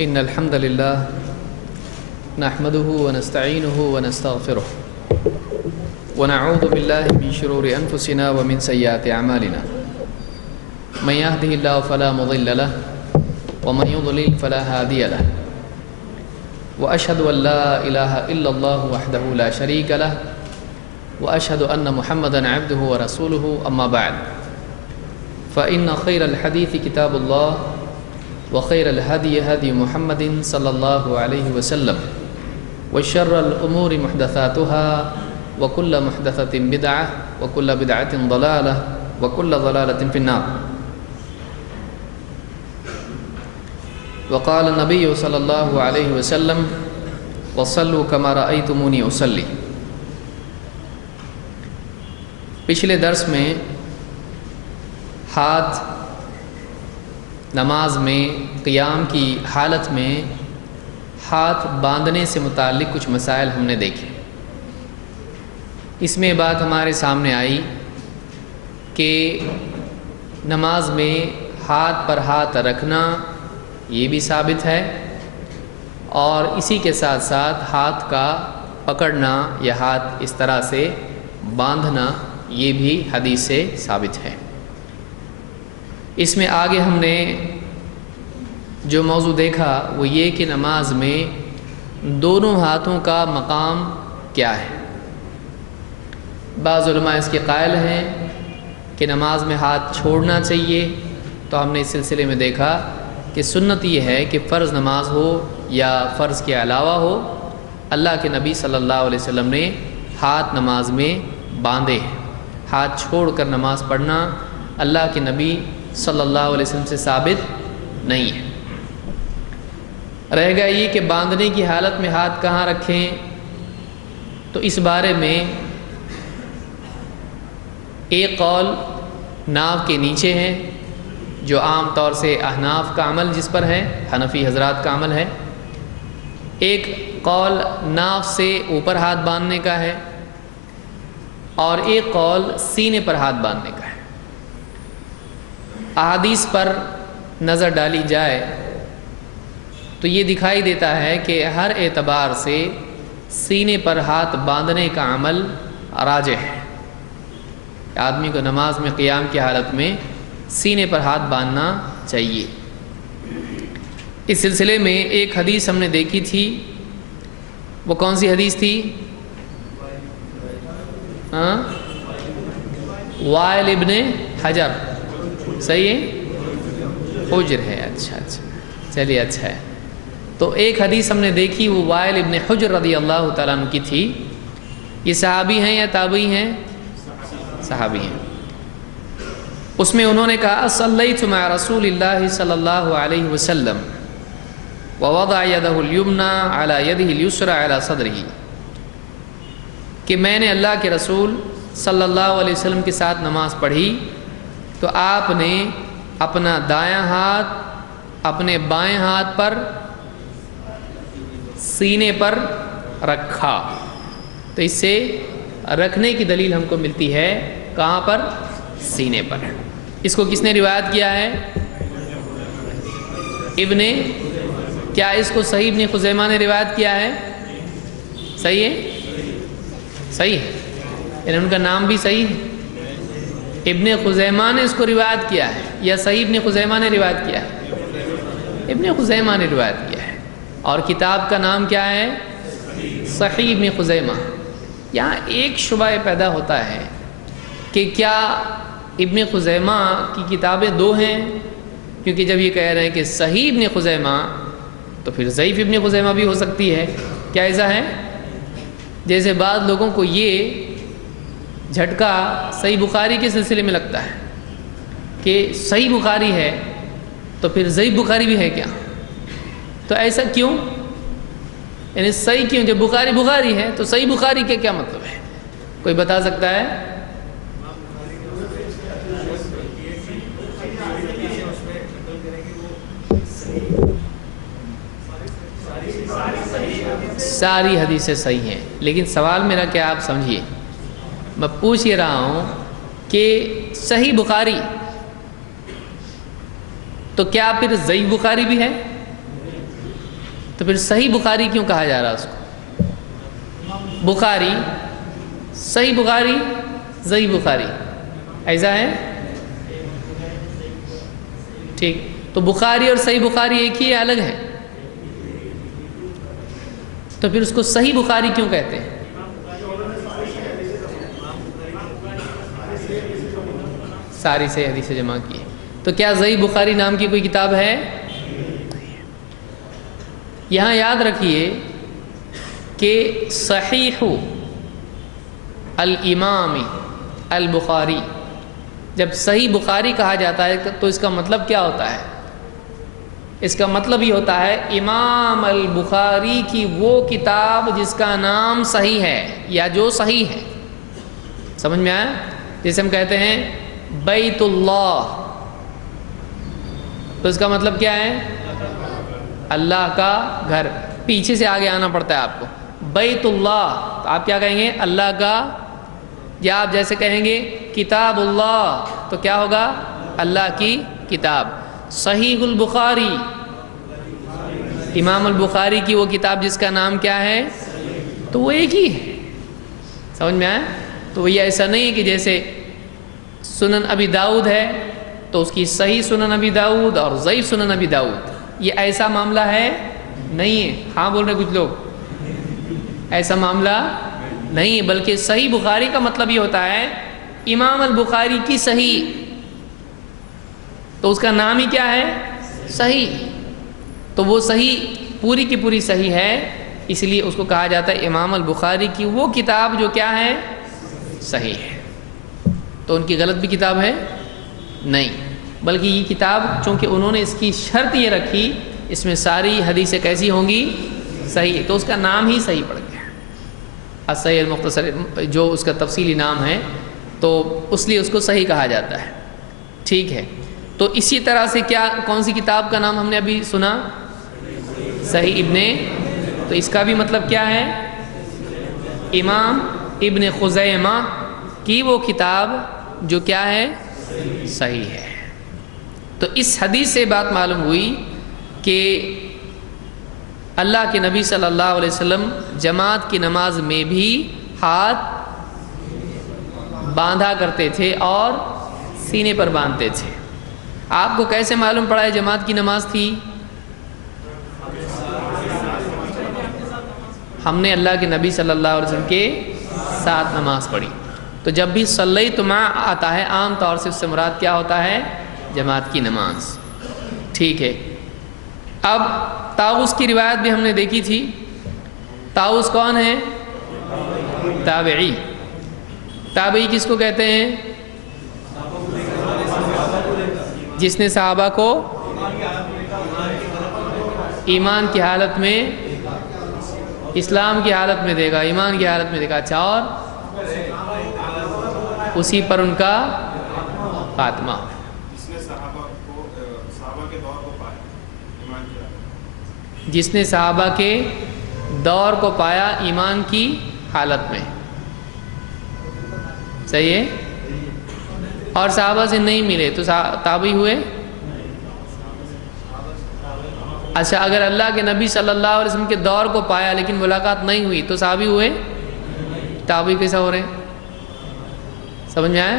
إن الحمد لله نحمده ونستعينه ونستغفره ونعوذ بالله من شرور أنفسنا ومن سيئات أعمالنا من يهده الله فلا مضل له ومن يضلل فلا هادي له وأشهد أن لا إله إلا الله وحده لا شريك له وأشهد أن محمدًا عبده ورسوله أما بعد فإن خير الحديث كتاب الله وخير الهدي هدي محمد صلى الله عليه وسلم وشر الأمور محدثاتها وكل محدثة بدعة وكل بدعة ضلالة وكل ضلالة في النار. وقال النبي صلى الله عليه وسلم وصلوا كما رأيتموني أصلي. پچھلے درس میں ہاتھ نماز میں قیام کی حالت میں ہاتھ باندھنے سے متعلق کچھ مسائل ہم نے دیکھے. اس میں بات ہمارے سامنے آئی کہ نماز میں ہاتھ پر ہاتھ رکھنا یہ بھی ثابت ہے اور اسی کے ساتھ ساتھ ہاتھ کا پکڑنا یا ہاتھ اس طرح سے باندھنا یہ بھی حدیث سے ثابت ہے. اس میں آگے ہم نے جو موضوع دیکھا وہ یہ کہ نماز میں دونوں ہاتھوں کا مقام کیا ہے. بعض علماء اس کے قائل ہیں کہ نماز میں ہاتھ چھوڑنا چاہیے، تو ہم نے اس سلسلے میں دیکھا کہ سنت یہ ہے کہ فرض نماز ہو یا فرض کے علاوہ ہو، اللہ کے نبی صلی اللہ علیہ وسلم نے ہاتھ نماز میں باندھے ہیں. ہاتھ چھوڑ کر نماز پڑھنا اللہ کے نبی صلی اللہ علیہ وسلم سے ثابت نہیں ہے. رہ گا یہ کہ باندھنے کی حالت میں ہاتھ کہاں رکھیں، تو اس بارے میں ایک قول ناف کے نیچے ہے جو عام طور سے احناف کا عمل جس پر ہے، حنفی حضرات کا عمل ہے. ایک قول ناف سے اوپر ہاتھ باندھنے کا ہے اور ایک قول سینے پر ہاتھ باندھنے کا ہے. احادیث پر نظر ڈالی جائے تو یہ دکھائی دیتا ہے کہ ہر اعتبار سے سینے پر ہاتھ باندھنے کا عمل راجح ہے. آدمی کو نماز میں قیام کی حالت میں سینے پر ہاتھ باندھنا چاہیے. اس سلسلے میں ایک حدیث ہم نے دیکھی تھی، وہ کون سی حدیث تھی؟ وائل ابن حجر، صحیح ہے؟ حجر ہے، اچھا چلیے اچھا ہے. تو ایک حدیث ہم نے دیکھی، وہ وائل ابن حجر رضی اللہ تعالیٰ عنہ کی تھی. یہ صحابی ہیں یا تابعی ہیں؟ صحابی ہیں. اس میں انہوں نے کہا صلیت مع رسول اللہ صلی اللہ علیہ وسلم ووضع یدہ الیمنی علی یدہ الیسری علی صدرہ، کہ میں نے اللہ کے رسول صلی اللہ علیہ وسلم کے ساتھ نماز پڑھی تو آپ نے اپنا دایاں ہاتھ اپنے بائیں ہاتھ پر سینے پر رکھا. تو اس سے رکھنے کی دلیل ہم کو ملتی ہے کہاں پر؟ سینے پر. اس کو کس نے روایت کیا ہے؟ کیا اس کو صحیح ابن خزیمہ نے روایت کیا ہے؟ صحیح ہے؟ صحیح ہے، یعنی ان کا نام بھی صحیح ہے. ابن خزیمہ نے اس کو روایت کیا ہے یا صحیح ابن خزیمہ نے روایت کیا ہے؟ ابن خزیمہ نے روایت کیا ہے. اور کتاب کا نام کیا ہے؟ صحیح ابن خزیمہ. یہاں ایک شبہ پیدا ہوتا ہے کہ کیا ابن خزیمہ کی کتابیں دو ہیں؟ کیونکہ جب یہ کہہ رہے ہیں کہ صحیح ابن خزیمہ تو پھر ضعیف ابن خزیمہ بھی ہو سکتی ہے. کیا ایسا ہے؟ جیسے بعض لوگوں کو یہ جھٹکا صحیح بخاری کے سلسلے میں لگتا ہے کہ صحیح بخاری ہے تو پھر ضعیف بخاری بھی ہے کیا؟ تو ایسا کیوں؟ یعنی صحیح کیوں؟ جب بخاری ہے تو صحیح بخاری کے کیا مطلب ہے؟ کوئی بتا سکتا ہے؟ ساری حدیثیں صحیح ہیں، لیکن سوال میرا کیا آپ سمجھیے، میں پوچھ یہ رہا ہوں کہ صحیح بخاری تو کیا پھر ضعیف بخاری بھی ہے؟ تو پھر صحیح بخاری کیوں کہا جا رہا ہے اس کو؟ بخاری، صحیح بخاری، صحیح بخاری، ایسا ہے؟ ٹھیک، تو بخاری اور صحیح بخاری ایک ہی ہے، الگ ہے؟ تو پھر اس کو صحیح بخاری کیوں کہتے ہیں؟ ساری صحیح حدیثیں جمع کی ہے۔ تو کیا صحیح بخاری نام کی کوئی کتاب ہے؟ یہاں یاد رکھیے کہ صحیح الامام البخاری، جب صحیح بخاری کہا جاتا ہے تو اس کا مطلب کیا ہوتا ہے؟ اس کا مطلب یہ ہوتا ہے امام البخاری کی وہ کتاب جس کا نام صحیح ہے یا جو صحیح ہے۔ سمجھ میں آیا؟ جیسے ہم کہتے ہیں بیت اللہ، تو اس کا مطلب کیا ہے؟ اللہ کا گھر۔ پیچھے سے آگے آنا پڑتا ہے آپ کو۔ بیت اللہ تو آپ کیا کہیں گے؟ اللہ کا، یا آپ جیسے کہیں گے کتاب اللہ تو کیا ہوگا؟ اللہ کی کتاب۔ صحیح البخاری، امام البخاری کی وہ کتاب جس کا نام کیا ہے؟ تو وہ ایک ہی ہے۔ سمجھ میں آیا؟ تو یہ ایسا نہیں ہے کہ جیسے سنن ابی داؤد ہے تو اس کی صحیح سنن ابی داؤد اور ضعیف سنن ابی داؤد، یہ ایسا معاملہ ہے نہیں ہے۔ ہاں بول رہے کچھ لوگ، ایسا معاملہ نہیں ہے، بلکہ صحیح بخاری کا مطلب یہ ہوتا ہے امام البخاری کی صحیح، تو اس کا نام ہی کیا ہے؟ صحیح۔ تو وہ صحیح پوری کی پوری صحیح ہے، اس لیے اس کو کہا جاتا ہے امام البخاری کی وہ کتاب جو کیا ہے؟ صحیح ہے۔ تو ان کی غلط بھی کتاب ہے؟ نہیں، بلکہ یہ کتاب چونکہ انہوں نے اس کی شرط یہ رکھی اس میں ساری حدیثیں کیسی ہوں گی؟ صحیح، تو اس کا نام ہی صحیح پڑ گیا، الصحیح المختصر جو اس کا تفصیلی نام ہے، تو اس لیے اس کو صحیح کہا جاتا ہے۔ ٹھیک ہے، تو اسی طرح سے کیا کون سی کتاب کا نام ہم نے ابھی سنا؟ صحیح ابن، تو اس کا بھی مطلب کیا ہے؟ امام ابن خزیمہ کی وہ کتاب جو کیا ہے؟ صحیح ہے۔ تو اس حدیث سے بات معلوم ہوئی کہ اللہ کے نبی صلی اللہ علیہ وسلم جماعت کی نماز میں بھی ہاتھ باندھا کرتے تھے اور سینے پر باندھتے تھے۔ آپ کو کیسے معلوم پڑا ہے جماعت کی نماز تھی؟ ہم نے اللہ کے نبی صلی اللہ علیہ وسلم کے ساتھ نماز پڑھی، تو جب بھی صلیت مع آتا ہے عام طور سے اس سے مراد کیا ہوتا ہے؟ جماعت کی نماز۔ ٹھیک ہے، اب طاؤس کی روایت بھی ہم نے دیکھی تھی۔ طاؤس کون ہے؟ تابعی۔ تابعی کس کو کہتے ہیں؟ جس نے صحابہ کو ایمان کی حالت میں، اسلام کی حالت میں دیکھا، ایمان کی حالت میں دیکھا، اچھا، اور اسی پر ان کا خاتمہ۔ جس نے صحابہ کے دور کو پایا ایمان کی حالت میں، صحیح ہے، اور صحابہ سے نہیں ملے تو تابعی ہوئے۔ اچھا، اگر اللہ کے نبی صلی اللہ علیہ وسلم کے دور کو پایا لیکن ملاقات نہیں ہوئی تو صحابی ہوئے؟ تابعی کیسا ہو رہے؟ سمجھ میں آیا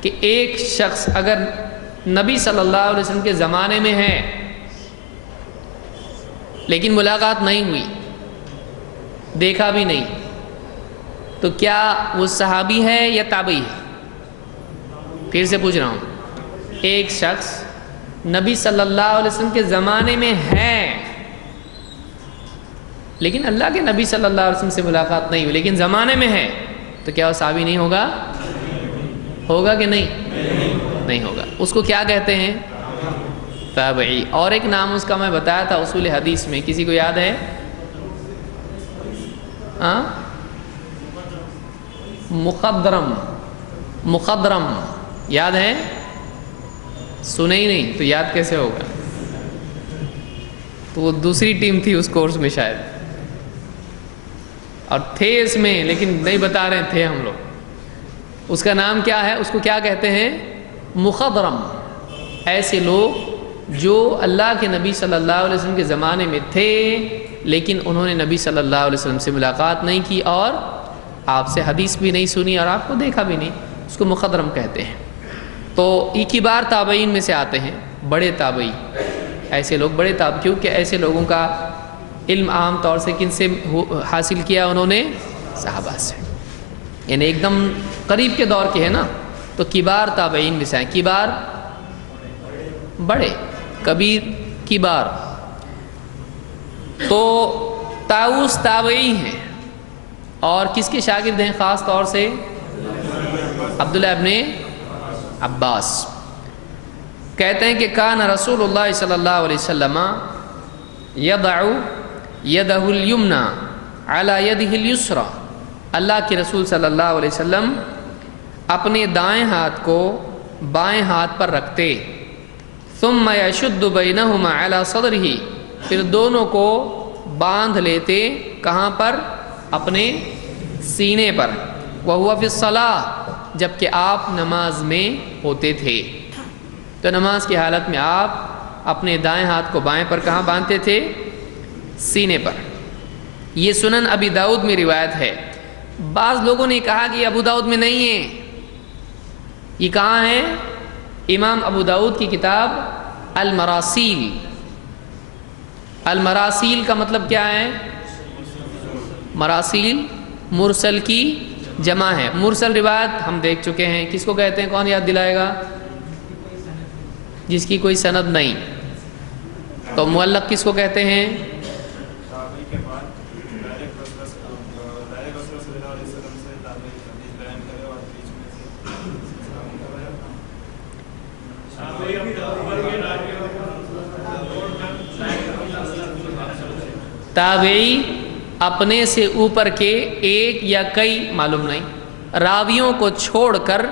کہ ایک شخص اگر نبی صلی اللہ علیہ وسلم کے زمانے میں ہے لیکن ملاقات نہیں ہوئی، دیکھا بھی نہیں، تو کیا وہ صحابی ہے یا تابعی ہے؟ پھر سے پوچھ رہا ہوں، ایک شخص نبی صلی اللہ علیہ وسلم کے زمانے میں ہے لیکن اللہ کے نبی صلی اللہ علیہ وسلم سے ملاقات نہیں ہوئی لیکن زمانے میں ہے، تو کیا وہ صحابی نہیں ہوگا؟ ہوگا کہ نہیں؟ نہیں ہوگا۔ اس کو کیا کہتے ہیں؟ تابعی۔ اور ایک نام اس کا میں بتایا تھا اصول حدیث میں، کسی کو یاد ہے؟ مخدرم۔ مخدرم یاد ہے؟ سنے ہی نہیں تو یاد کیسے ہوگا؟ تو وہ دوسری ٹیم تھی اس کورس میں شاید، اور تھے اس میں لیکن نہیں بتا رہے تھے ہم لوگ۔ اس کا نام کیا ہے؟ اس کو کیا کہتے ہیں؟ مخدرم۔ ایسے لوگ جو اللہ کے نبی صلی اللہ علیہ وسلم کے زمانے میں تھے لیکن انہوں نے نبی صلی اللہ علیہ وسلم سے ملاقات نہیں کی اور آپ سے حدیث بھی نہیں سنی اور آپ کو دیکھا بھی نہیں، اس کو مخضرم کہتے ہیں۔ تو یہ کبار تابعین میں سے آتے ہیں، بڑے تابعی، ایسے لوگ بڑے کیونکہ ایسے لوگوں کا علم عام طور سے کن سے حاصل کیا انہوں نے؟ صحابہ سے، یعنی ایک دم قریب کے دور کے ہیں نا، تو کبار تابعین میں سے ہیں۔ کبار بڑے، کبیر کبار۔ تو طاؤس تابعی ہیں، اور کس کے شاگرد ہیں خاص طور سے؟ عبداللہ ابن عباس۔ کہتے ہیں کہ کان رسول اللہ صلی اللہ علیہ وسلم یضع یدہ الیمنی علی یدہ الیسری، اللہ کے رسول صلی اللہ علیہ وسلم اپنے دائیں ہاتھ کو بائیں ہاتھ پر رکھتے، ثم یشد بینہما علی صدرہ، پھر دونوں کو باندھ لیتے، کہاں پر؟ اپنے سینے پر، وہو فی الصلاۃ، جبکہ آپ نماز میں ہوتے تھے۔ تو نماز کی حالت میں آپ اپنے دائیں ہاتھ کو بائیں پر کہاں باندھتے تھے؟ سینے پر۔ یہ سنن ابی داؤد میں روایت ہے۔ بعض لوگوں نے کہا کہ ابو داؤد میں نہیں ہے، یہ کہاں ہے؟ امام ابو داؤد کی کتاب المراسیل۔ المراسیل کا مطلب کیا ہے؟ مراسیل مرسل کی جمع ہے۔ مرسل روایت ہم دیکھ چکے ہیں، کس کو کہتے ہیں؟ کون یاد دلائے گا؟ جس کی کوئی سند نہیں۔ تو معلق کس کو کہتے ہیں؟ تابعی اپنے سے اوپر کے ایک یا کئی، معلوم نہیں، راویوں کو چھوڑ کر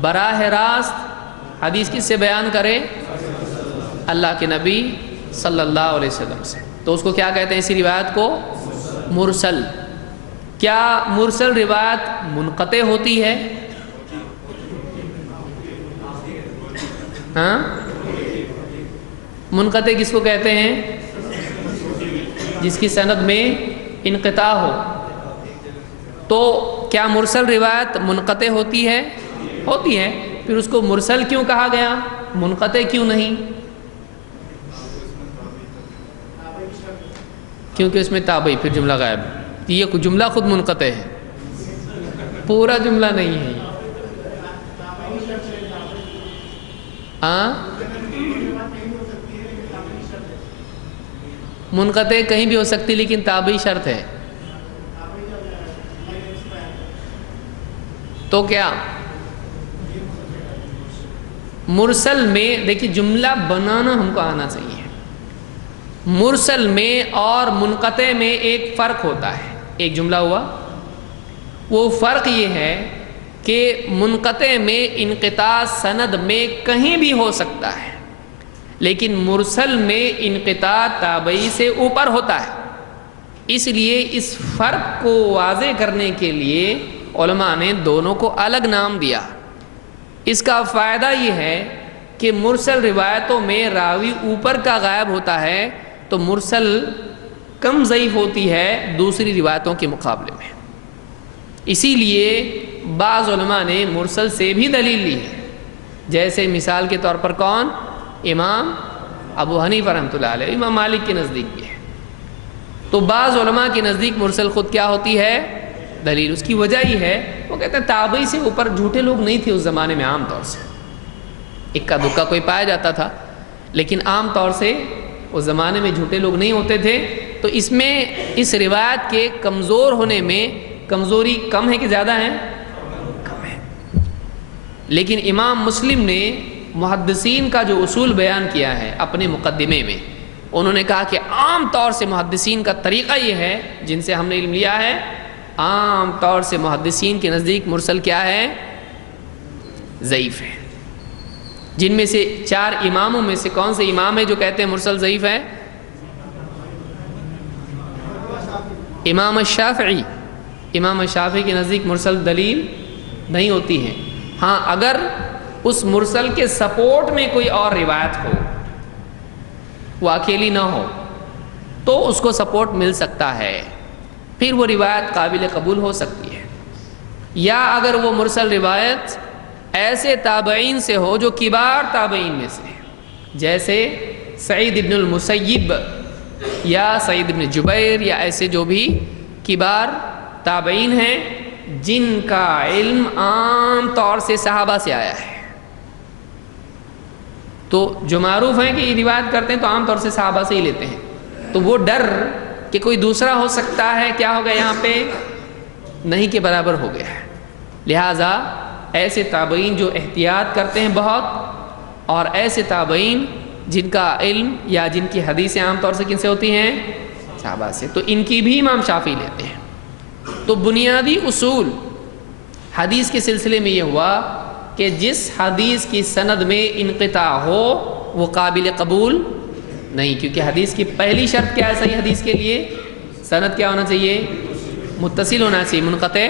براہ راست حدیث کس سے بیان کرے؟ اللہ کے نبی صلی اللہ علیہ وسلم سے۔ تو اس کو کیا کہتے ہیں اسی روایت کو؟ مرسل۔ کیا مرسل روایت منقطع ہوتی ہے؟ ہاں، منقطع کس کو کہتے ہیں؟ جس کی سند میں انقطاع ہو۔ تو کیا مرسل روایت منقطع ہوتی ہے؟ ہوتی ہے۔ پھر اس کو مرسل کیوں کہا گیا، منقطع کیوں نہیں؟ کیونکہ اس میں تابعی، پھر جملہ غائب۔ یہ جملہ خود منقطع ہے، پورا جملہ نہیں ہے۔ ہاں، منقطع کہیں بھی ہو سکتی، لیکن تابعی شرط ہے۔ تو کیا مرسل میں دیکھیے، جملہ بنانا ہم کو آنا چاہیے۔ مرسل میں اور منقطع میں ایک فرق ہوتا ہے۔ ایک جملہ ہوا، وہ فرق یہ ہے کہ منقطع میں انقطاع سند میں کہیں بھی ہو سکتا ہے، لیکن مرسل میں انقطاع تابعی سے اوپر ہوتا ہے۔ اس لیے اس فرق کو واضح کرنے کے لیے علماء نے دونوں کو الگ نام دیا۔ اس کا فائدہ یہ ہے کہ مرسل روایتوں میں راوی اوپر کا غائب ہوتا ہے، تو مرسل کم ضعیف ہوتی ہے دوسری روایتوں کے مقابلے میں۔ اسی لیے بعض علماء نے مرسل سے بھی دلیل لی ہے، جیسے مثال کے طور پر کون؟ امام ابو حنیفہ رحمۃ اللہ علیہ، امام مالک کے نزدیک بھی ہے۔ تو بعض علماء کے نزدیک مرسل خود کیا ہوتی ہے؟ دلیل۔ اس کی وجہ یہ ہے، وہ کہتے ہیں تابعی سے اوپر جھوٹے لوگ نہیں تھے اس زمانے میں، عام طور سے اکا دکا کوئی پایا جاتا تھا، لیکن عام طور سے اس زمانے میں جھوٹے لوگ نہیں ہوتے تھے۔ تو اس میں اس روایت کے کمزور ہونے میں کمزوری کم ہے کہ زیادہ ہے؟ کم ہے۔ لیکن امام مسلم نے محدثین کا جو اصول بیان کیا ہے اپنے مقدمے میں، انہوں نے کہا کہ عام طور سے محدثین کا طریقہ یہ ہے، جن سے ہم نے علم لیا ہے، عام طور سے محدثین کے نزدیک مرسل کیا ہے؟ ضعیف ہے۔ جن میں سے چار اماموں میں سے کون سے امام ہے جو کہتے ہیں مرسل ضعیف ہے؟ امام الشافعی۔ امام الشافعی کے نزدیک مرسل دلیل نہیں ہوتی ہے۔ ہاں، اگر اس مرسل کے سپورٹ میں کوئی اور روایت ہو، وہ اکیلی نہ ہو، تو اس کو سپورٹ مل سکتا ہے، پھر وہ روایت قابل قبول ہو سکتی ہے۔ یا اگر وہ مرسل روایت ایسے تابعین سے ہو جو کبار تابعین میں سے، جیسے سعید ابن المسیب یا سعید ابن جبیر یا ایسے جو بھی کبار تابعین ہیں جن کا علم عام طور سے صحابہ سے آیا ہے، تو جو معروف ہیں کہ یہ روایت کرتے ہیں تو عام طور سے صحابہ سے ہی لیتے ہیں، تو وہ ڈر کہ کوئی دوسرا ہو سکتا ہے کیا ہوگا یہاں پہ نہیں کے برابر ہو گیا ہے۔ لہٰذا ایسے تابعین جو احتیاط کرتے ہیں بہت، اور ایسے تابعین جن کا علم یا جن کی حدیثیں عام طور سے کن سے ہوتی ہیں؟ صحابہ سے، تو ان کی بھی امام شافعی لیتے ہیں۔ تو بنیادی اصول حدیث کے سلسلے میں یہ ہوا کہ جس حدیث کی سند میں انقطاع ہو وہ قابل قبول نہیں، کیونکہ حدیث کی پہلی شرط کیا ہے صحیح حدیث کے لیے؟ سند کیا ہونا چاہیے؟ متصل ہونا چاہیے، منقطع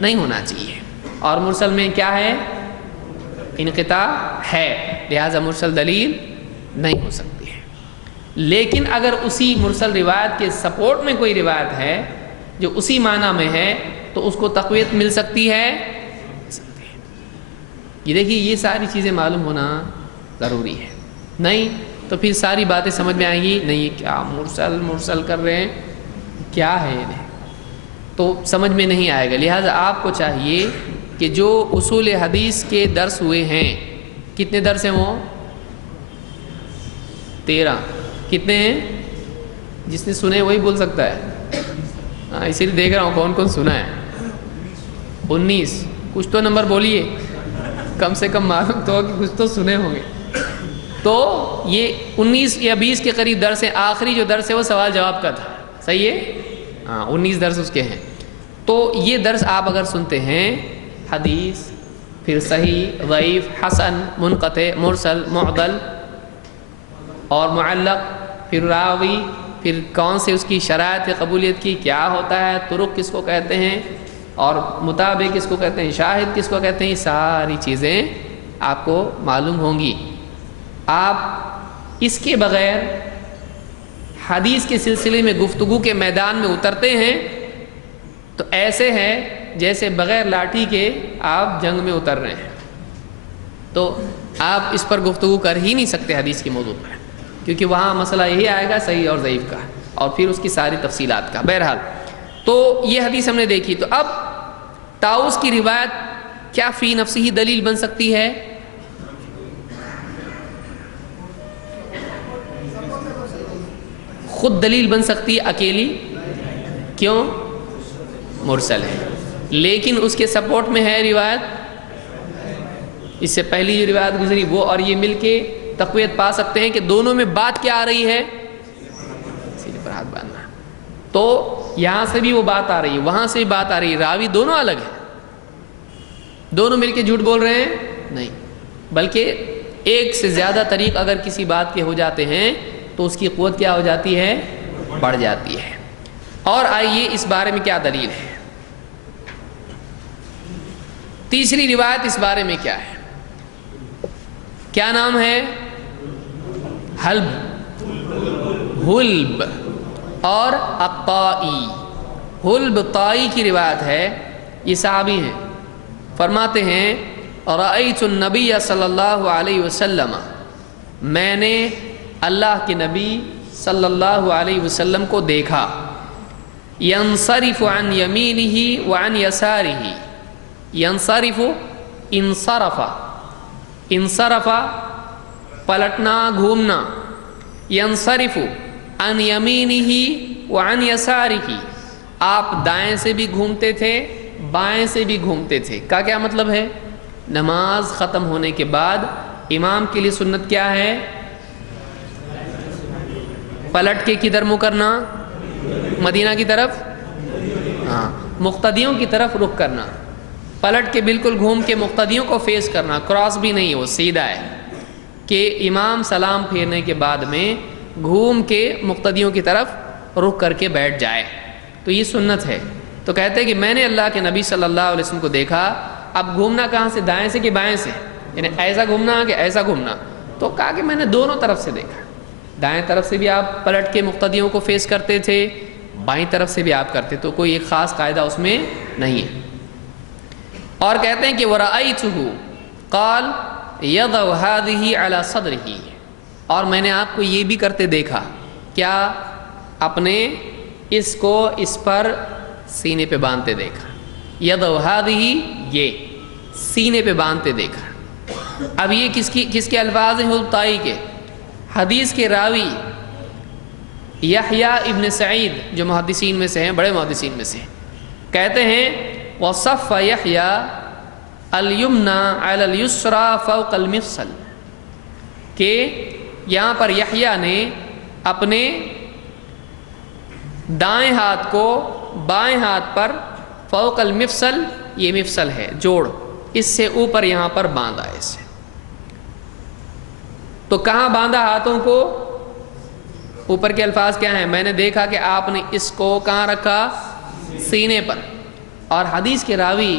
نہیں ہونا چاہیے، اور مرسل میں کیا ہے؟ انقطاع ہے، لہذا مرسل دلیل نہیں ہو سکتی ہے۔ لیکن اگر اسی مرسل روایت کے سپورٹ میں کوئی روایت ہے جو اسی معنی میں ہے تو اس کو تقویت مل سکتی ہے۔ یہ دیکھیے یہ ساری چیزیں معلوم ہونا ضروری ہے، نہیں تو پھر ساری باتیں سمجھ میں آئیں گی نہیں کیا مرسل کر رہے ہیں، کیا ہے انہیں تو سمجھ میں نہیں آئے گا۔ لہٰذا آپ کو چاہیے کہ جو اصول حدیث کے درس ہوئے ہیں، کتنے درس ہیں وہ؟ 13۔ کتنے ہیں؟ جس نے سنے وہی بول سکتا ہے، ہاں اسی لیے دیکھ رہا ہوں کون کون سنا ہے۔ 19، کچھ تو نمبر بولیے، کم سے کم معلوم تو کہ کچھ تو سنے ہوں گے۔ تو یہ 19 یا 20 کے قریب درس ہیں، آخری جو درس ہے وہ سوال جواب کا تھا، صحیح ہے؟ ہاں 19 درس اس کے ہیں۔ تو یہ درس آپ اگر سنتے ہیں، حدیث، پھر صحیح، ضعیف، حسن، منقطع، مرسل، معضل اور معلق، پھر راوی، پھر کون سے اس کی شرائط قبولیت کی کیا ہوتا ہے، طرق کس کو کہتے ہیں، اور مطابق کس کو کہتے ہیں، شاہد کس کو کہتے ہیں، یہ ساری چیزیں آپ کو معلوم ہوں گی۔ آپ اس کے بغیر حدیث کے سلسلے میں گفتگو کے میدان میں اترتے ہیں تو ایسے ہے جیسے بغیر لاٹھی کے آپ جنگ میں اتر رہے ہیں، تو آپ اس پر گفتگو کر ہی نہیں سکتے حدیث کے موضوع پر، کیونکہ وہاں مسئلہ یہی آئے گا صحیح اور ضعیف کا، اور پھر اس کی ساری تفصیلات کا۔ بہرحال تو یہ حدیث ہم نے دیکھی، تو اب طاؤس کی روایت کیا فی نفسی دلیل بن سکتی ہے؟ خود دلیل بن سکتی ہے اکیلی، کیوں؟ مرسل ہے، لیکن اس کے سپورٹ میں ہے روایت، اس سے پہلی جو روایت گزری وہ اور یہ مل کے تقویت پا سکتے ہیں کہ دونوں میں بات کیا آ رہی ہے؟ سینے پر ہاتھ باندھنا۔ تو یہاں سے بھی وہ بات آ رہی ہے، وہاں سے بھی بات آ رہی ہے، راوی دونوں الگ ہیں، دونوں مل کے جھوٹ بول رہے ہیں نہیں، بلکہ ایک سے زیادہ طریق اگر کسی بات کے ہو جاتے ہیں تو اس کی قوت کیا ہو جاتی ہے؟ بڑھ جاتی ہے۔ اور آئیے اس بارے میں کیا دلیل ہے؟ تیسری روایت اس بارے میں کیا ہے؟ کیا نام ہے؟ حلب اور الطائی۔ حلب طائی کی روایت ہے، یہ صحابی ہیں، فرماتے ہیں رأیت النبی صلی اللہ علیہ وسلم، میں نے اللہ کے نبی صلی اللہ علیہ وسلم کو دیکھا، ینصرف عن یمینہ وعن یسارہ، ینصرف انصرف پلٹنا گھومنا، ینصرف عن یمینہ وعن یسارہ، آپ دائیں سے بھی گھومتے تھے بائیں سے بھی گھومتے تھے۔ کا کیا مطلب ہے؟ نماز ختم ہونے کے بعد امام کے لیے سنت کیا ہے؟ پلٹ کے کدھر منہ کرنا؟ مدینہ کی طرف، ہاں مقتدیوں کی طرف رخ کرنا، پلٹ کے بالکل گھوم کے مقتدیوں کو فیس کرنا، کراس بھی نہیں، وہ سیدھا ہے کہ امام سلام پھیرنے کے بعد میں گھوم کے مقتدیوں کی طرف رخ کر کے بیٹھ جائے، تو یہ سنت ہے۔ تو کہتے ہیں کہ میں نے اللہ کے نبی صلی اللہ علیہ وسلم کو دیکھا، اب گھومنا کہاں سے؟ دائیں سے کہ بائیں سے؟ یعنی ایسا گھومنا کہ ایسا گھومنا؟ تو کہا کہ میں نے دونوں طرف سے دیکھا، دائیں طرف سے بھی آپ پلٹ کے مقتدیوں کو فیس کرتے تھے، بائیں طرف سے بھی آپ کرتے، تو کوئی ایک خاص قاعدہ اس میں نہیں ہے۔ اور کہتے ہیں کہ وَرَأَيْتُهُ قال يَضَعُ هَذِهِ عَلَى صَدْرِهِ، اور میں نے آپ کو یہ بھی کرتے دیکھا، کیا؟ اپنے اس کو اس پر سینے پہ باندھتے دیکھا، يَضَعُ هَذِهِ یہ سینے پہ باندھتے دیکھا۔ اب یہ کس کے الفاظ ہیں؟ حلطائی کے۔ حدیث کے راوی یحییٰ ابن سعید جو محدثین میں سے ہیں، بڑے محدثین میں سے ہیں، کہتے ہیں وصف یحییٰ الیمنی علی الیسری فوق المفصل، کہ یہاں پر یحییٰ نے اپنے دائیں ہاتھ کو بائیں ہاتھ پر فوق المفصل، یہ مفصل ہے جوڑ، اس سے اوپر یہاں پر باندھا ہے اسے۔ تو کہاں باندھا ہاتھوں کو؟ اوپر کے الفاظ کیا ہیں؟ میں نے دیکھا کہ آپ نے اس کو کہاں رکھا؟ سینے پر۔ اور حدیث کے راوی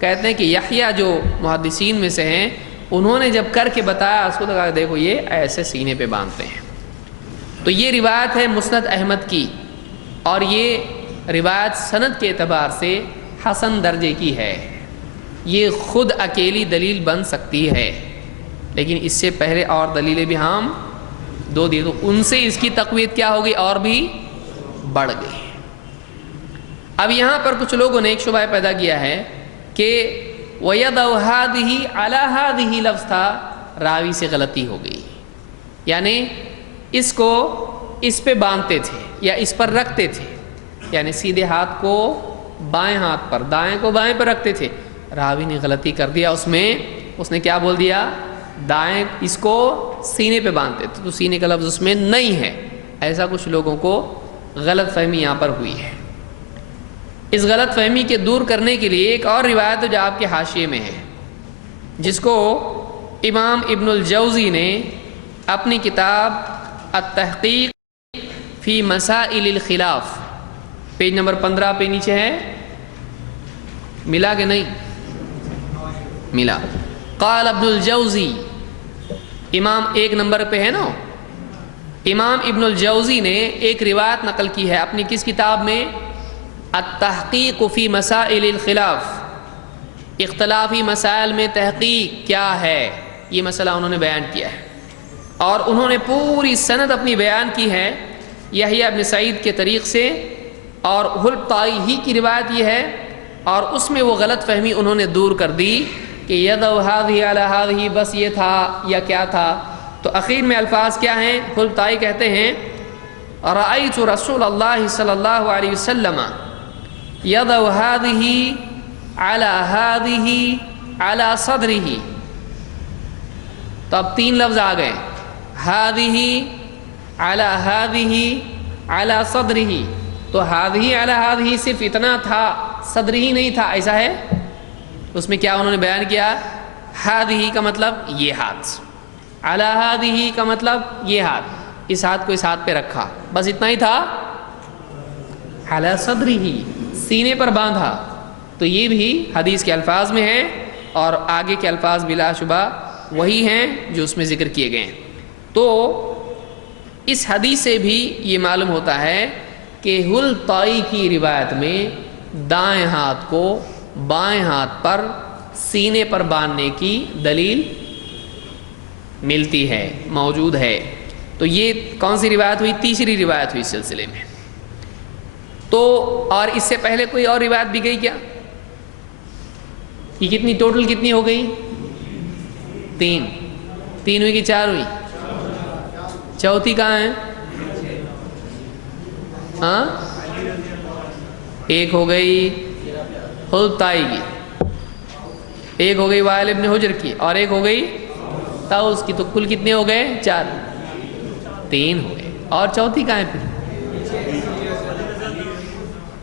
کہتے ہیں کہ یحییٰ جو محدثین میں سے ہیں، انہوں نے جب کر کے بتایا اس کو لگا کہ دیکھو یہ ایسے سینے پہ باندھتے ہیں۔ تو یہ روایت ہے مسند احمد کی، اور یہ روایت سند کے اعتبار سے حسن درجے کی ہے، یہ خود اکیلی دلیل بن سکتی ہے، لیکن اس سے پہلے اور دلیلیں بھی ہم دو دی، تو ان سے اس کی تقویت کیا ہوگی؟ اور بھی بڑھ گئی۔ اب یہاں پر کچھ لوگوں نے ایک شبہ پیدا کیا ہے کہ وَيَضَعُ هَذِهِ عَلَى هَذِهِ لفظ تھا، راوی سے غلطی ہو گئی، یعنی اس کو اس پہ باندھتے تھے یا اس پر رکھتے تھے، یعنی سیدھے ہاتھ کو بائیں ہاتھ پر، دائیں کو بائیں پر رکھتے تھے، راوی نے غلطی کر دیا، اس نے کیا بول دیا؟ دائیں اس کو سینے پہ باندھتے تھے، تو سینے کا لفظ اس میں نہیں ہے۔ ایسا کچھ لوگوں کو غلط فہمی یہاں پر ہوئی ہے۔ اس غلط فہمی کے دور کرنے کے لیے ایک اور روایت ہے جو آپ کے حاشیے میں ہے، جس کو امام ابن الجوزی نے اپنی کتاب التحقیق فی مسائل الخلاف، پیج نمبر 15 پہ نیچے ہے، ملا کہ نہیں؟ ملا۔ قال ابن الجوزی، امام ایک نمبر پہ ہے نا، امام ابن الجوزی نے ایک روایت نقل کی ہے اپنی کس کتاب میں؟ التحقیق فی مسائل الخلاف، اختلافی مسائل میں تحقیق کیا ہے، یہ مسئلہ انہوں نے بیان کیا ہے، اور انہوں نے پوری سند اپنی بیان کی ہے یحییٰ ابن سعید کے طریق سے، اور حلطائی ہی کی روایت یہ ہے، اور اس میں وہ غلط فہمی انہوں نے دور کر دی کہ يَضَعُ هَذِهِ عَلَى هَذِهِ بس یہ تھا یا کیا تھا۔ تو اخیر میں الفاظ کیا ہیں؟ حلطائی کہتے ہیں رَأَيْتُ رَسُولَ اللَّهِ صلی اللہ علیہ وسلم يَضَعُ هَذِهِ عَلَى هَذِهِ عَلَى صَدْرِهِ، تو اب تین لفظ آ گئے، هَذِهِ عَلَى هَذِهِ عَلَى صَدْرِهِ، تو هَذِهِ عَلَى هَذِهِ صرف اتنا تھا، صدرہی نہیں تھا، ایسا ہے؟ اس میں کیا انہوں نے بیان کیا؟ هَذِهِ کا مطلب یہ ہاتھ، عَلَى هَذِهِ کا مطلب یہ ہاتھ، اس ہاتھ کو اس ہاتھ پہ رکھا، بس اتنا ہی تھا، عَلَى صَدْرِهِ سینے پر باندھا۔ تو یہ بھی حدیث کے الفاظ میں ہے، اور آگے کے الفاظ بلا شبہ وہی ہیں جو اس میں ذکر کیے گئے ہیں۔ تو اس حدیث سے بھی یہ معلوم ہوتا ہے کہ حلطائی کی روایت میں دائیں ہاتھ کو بائیں ہاتھ پر سینے پر باندھنے کی دلیل ملتی ہے، موجود ہے۔ تو یہ کون سی روایت ہوئی؟ تیسری روایت ہوئی اس سلسلے میں۔ تو اور اس سے پہلے کوئی اور روایت بھی گئی کیا؟ یہ کتنی ٹوٹل کتنی ہو گئی؟ تین ہوئی کہ چار ہوئی؟ چوتھی کہاں ہے؟ ہاں، ایک ہو گئی حلطائی کی، ایک ہو گئی وائل ابن حجر کی، اور ایک ہو گئی طاؤس کی، تو کل کتنے ہو گئے؟ چار، تین ہو گئے، اور چوتھی کہاں ہے پھر؟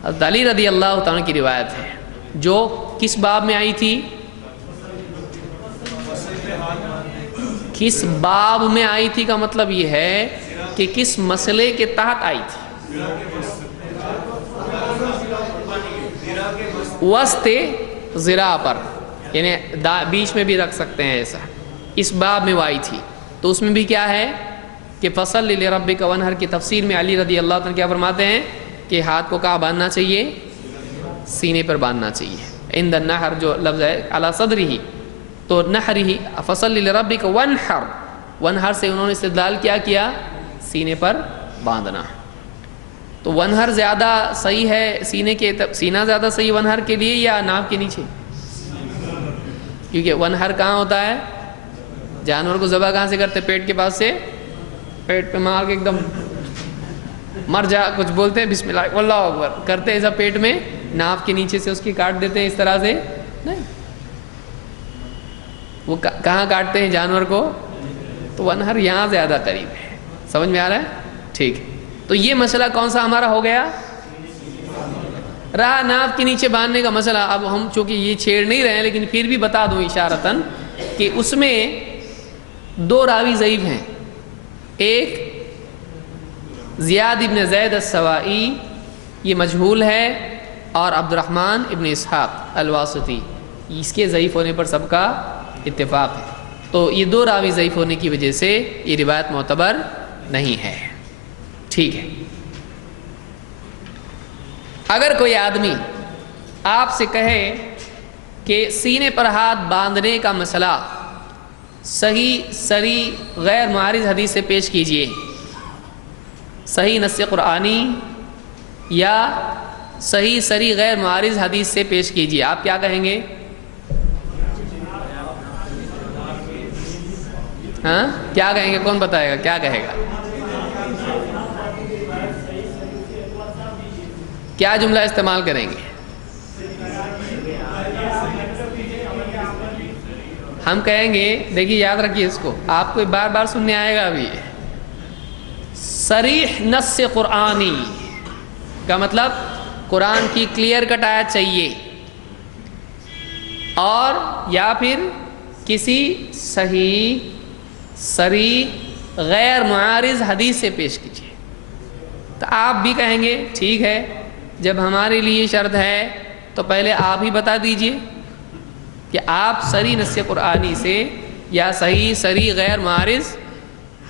حضرت علی رضی اللہ تعالیٰ کی روایت ہے جو کس باب میں آئی تھی؟ کس باب میں آئی تھی کا مطلب یہ ہے کہ کس مسئلے کے تحت آئی تھی؟ وسط ذراع پر، یعنی بیچ میں بھی رکھ سکتے ہیں ایسا، اس باب میں وہ آئی تھی۔ تو اس میں بھی کیا ہے؟ کہ فصل لربک وانحر کی تفسیر میں علی رضی اللہ عنہ کیا فرماتے ہیں کہ ہاتھ کو کہاں باندھنا چاہیے؟ سینے پر باندھنا چاہیے. عند النحر جو لفظ ہے علی صدرہ، تو نحرہ فصل لربک وانحر، وانحر سے انہوں نے استدلال کیا سینے پر باندھنا. تو ونہر زیادہ صحیح ہے سینہ زیادہ صحیح ونہر کے لیے یا ناف کے نیچے؟ کیونکہ ونہر کہاں ہوتا ہے؟ جانور کو ذبح کہاں سے کرتے؟ پیٹ کے پاس سے، پیٹ پہ مار کے ایک دم مر جا کچھ بولتے ہیں بسم اللہ واللہ اکبر کرتے ایسا پیٹ میں، ناف کے نیچے سے اس کی کاٹ دیتے ہیں اس طرح سے نہیں. وہ کہاں کاٹتے ہیں جانور کو؟ تو ونہر یہاں زیادہ قریب ہے. سمجھ میں آ رہا ہے؟ ٹھیک ہے. تو یہ مسئلہ کون سا ہمارا ہو گیا؟ رہا ناف کے نیچے باندھنے کا مسئلہ. اب ہم چونکہ یہ چھیڑ نہیں رہے ہیں لیکن پھر بھی بتا دوں اشارتاً کہ اس میں 2 راوی ضعیف ہیں. ایک زیاد ابن زید السوائی، یہ مجہول ہے، اور عبد الرحمن ابن اسحاق الواسطی، اس کے ضعیف ہونے پر سب کا اتفاق ہے. تو یہ 2 راوی ضعیف ہونے کی وجہ سے یہ روایت معتبر نہیں ہے. ٹھیک ہے. اگر کوئی آدمی آپ سے کہے کہ سینے پر ہاتھ باندھنے کا مسئلہ صحیح صریح غیر معارض حدیث سے پیش کیجئے، صحیح نص قرآنی یا صحیح صریح غیر معارض حدیث سے پیش کیجئے، آپ کیا کہیں گے؟ ہاں کیا کہیں گے؟ کون بتائے گا کیا کہے گا؟ کیا جملہ استعمال کریں گے؟ ہم کہیں گے دیکھیے یاد رکھیے اس کو، آپ کو بار بار سننے آئے گا. ابھی صریح نص قرآنی کا مطلب قرآن کی کلیئر کٹ آیت چاہیے، اور یا پھر کسی صحیح صریح غیر معارض حدیث سے پیش کیجیے. تو آپ بھی کہیں گے ٹھیک ہے، جب ہمارے لیے شرط ہے تو پہلے آپ ہی بتا دیجئے کہ آپ صریح نص قرآنی سے یا صحیح صریح غیر معارض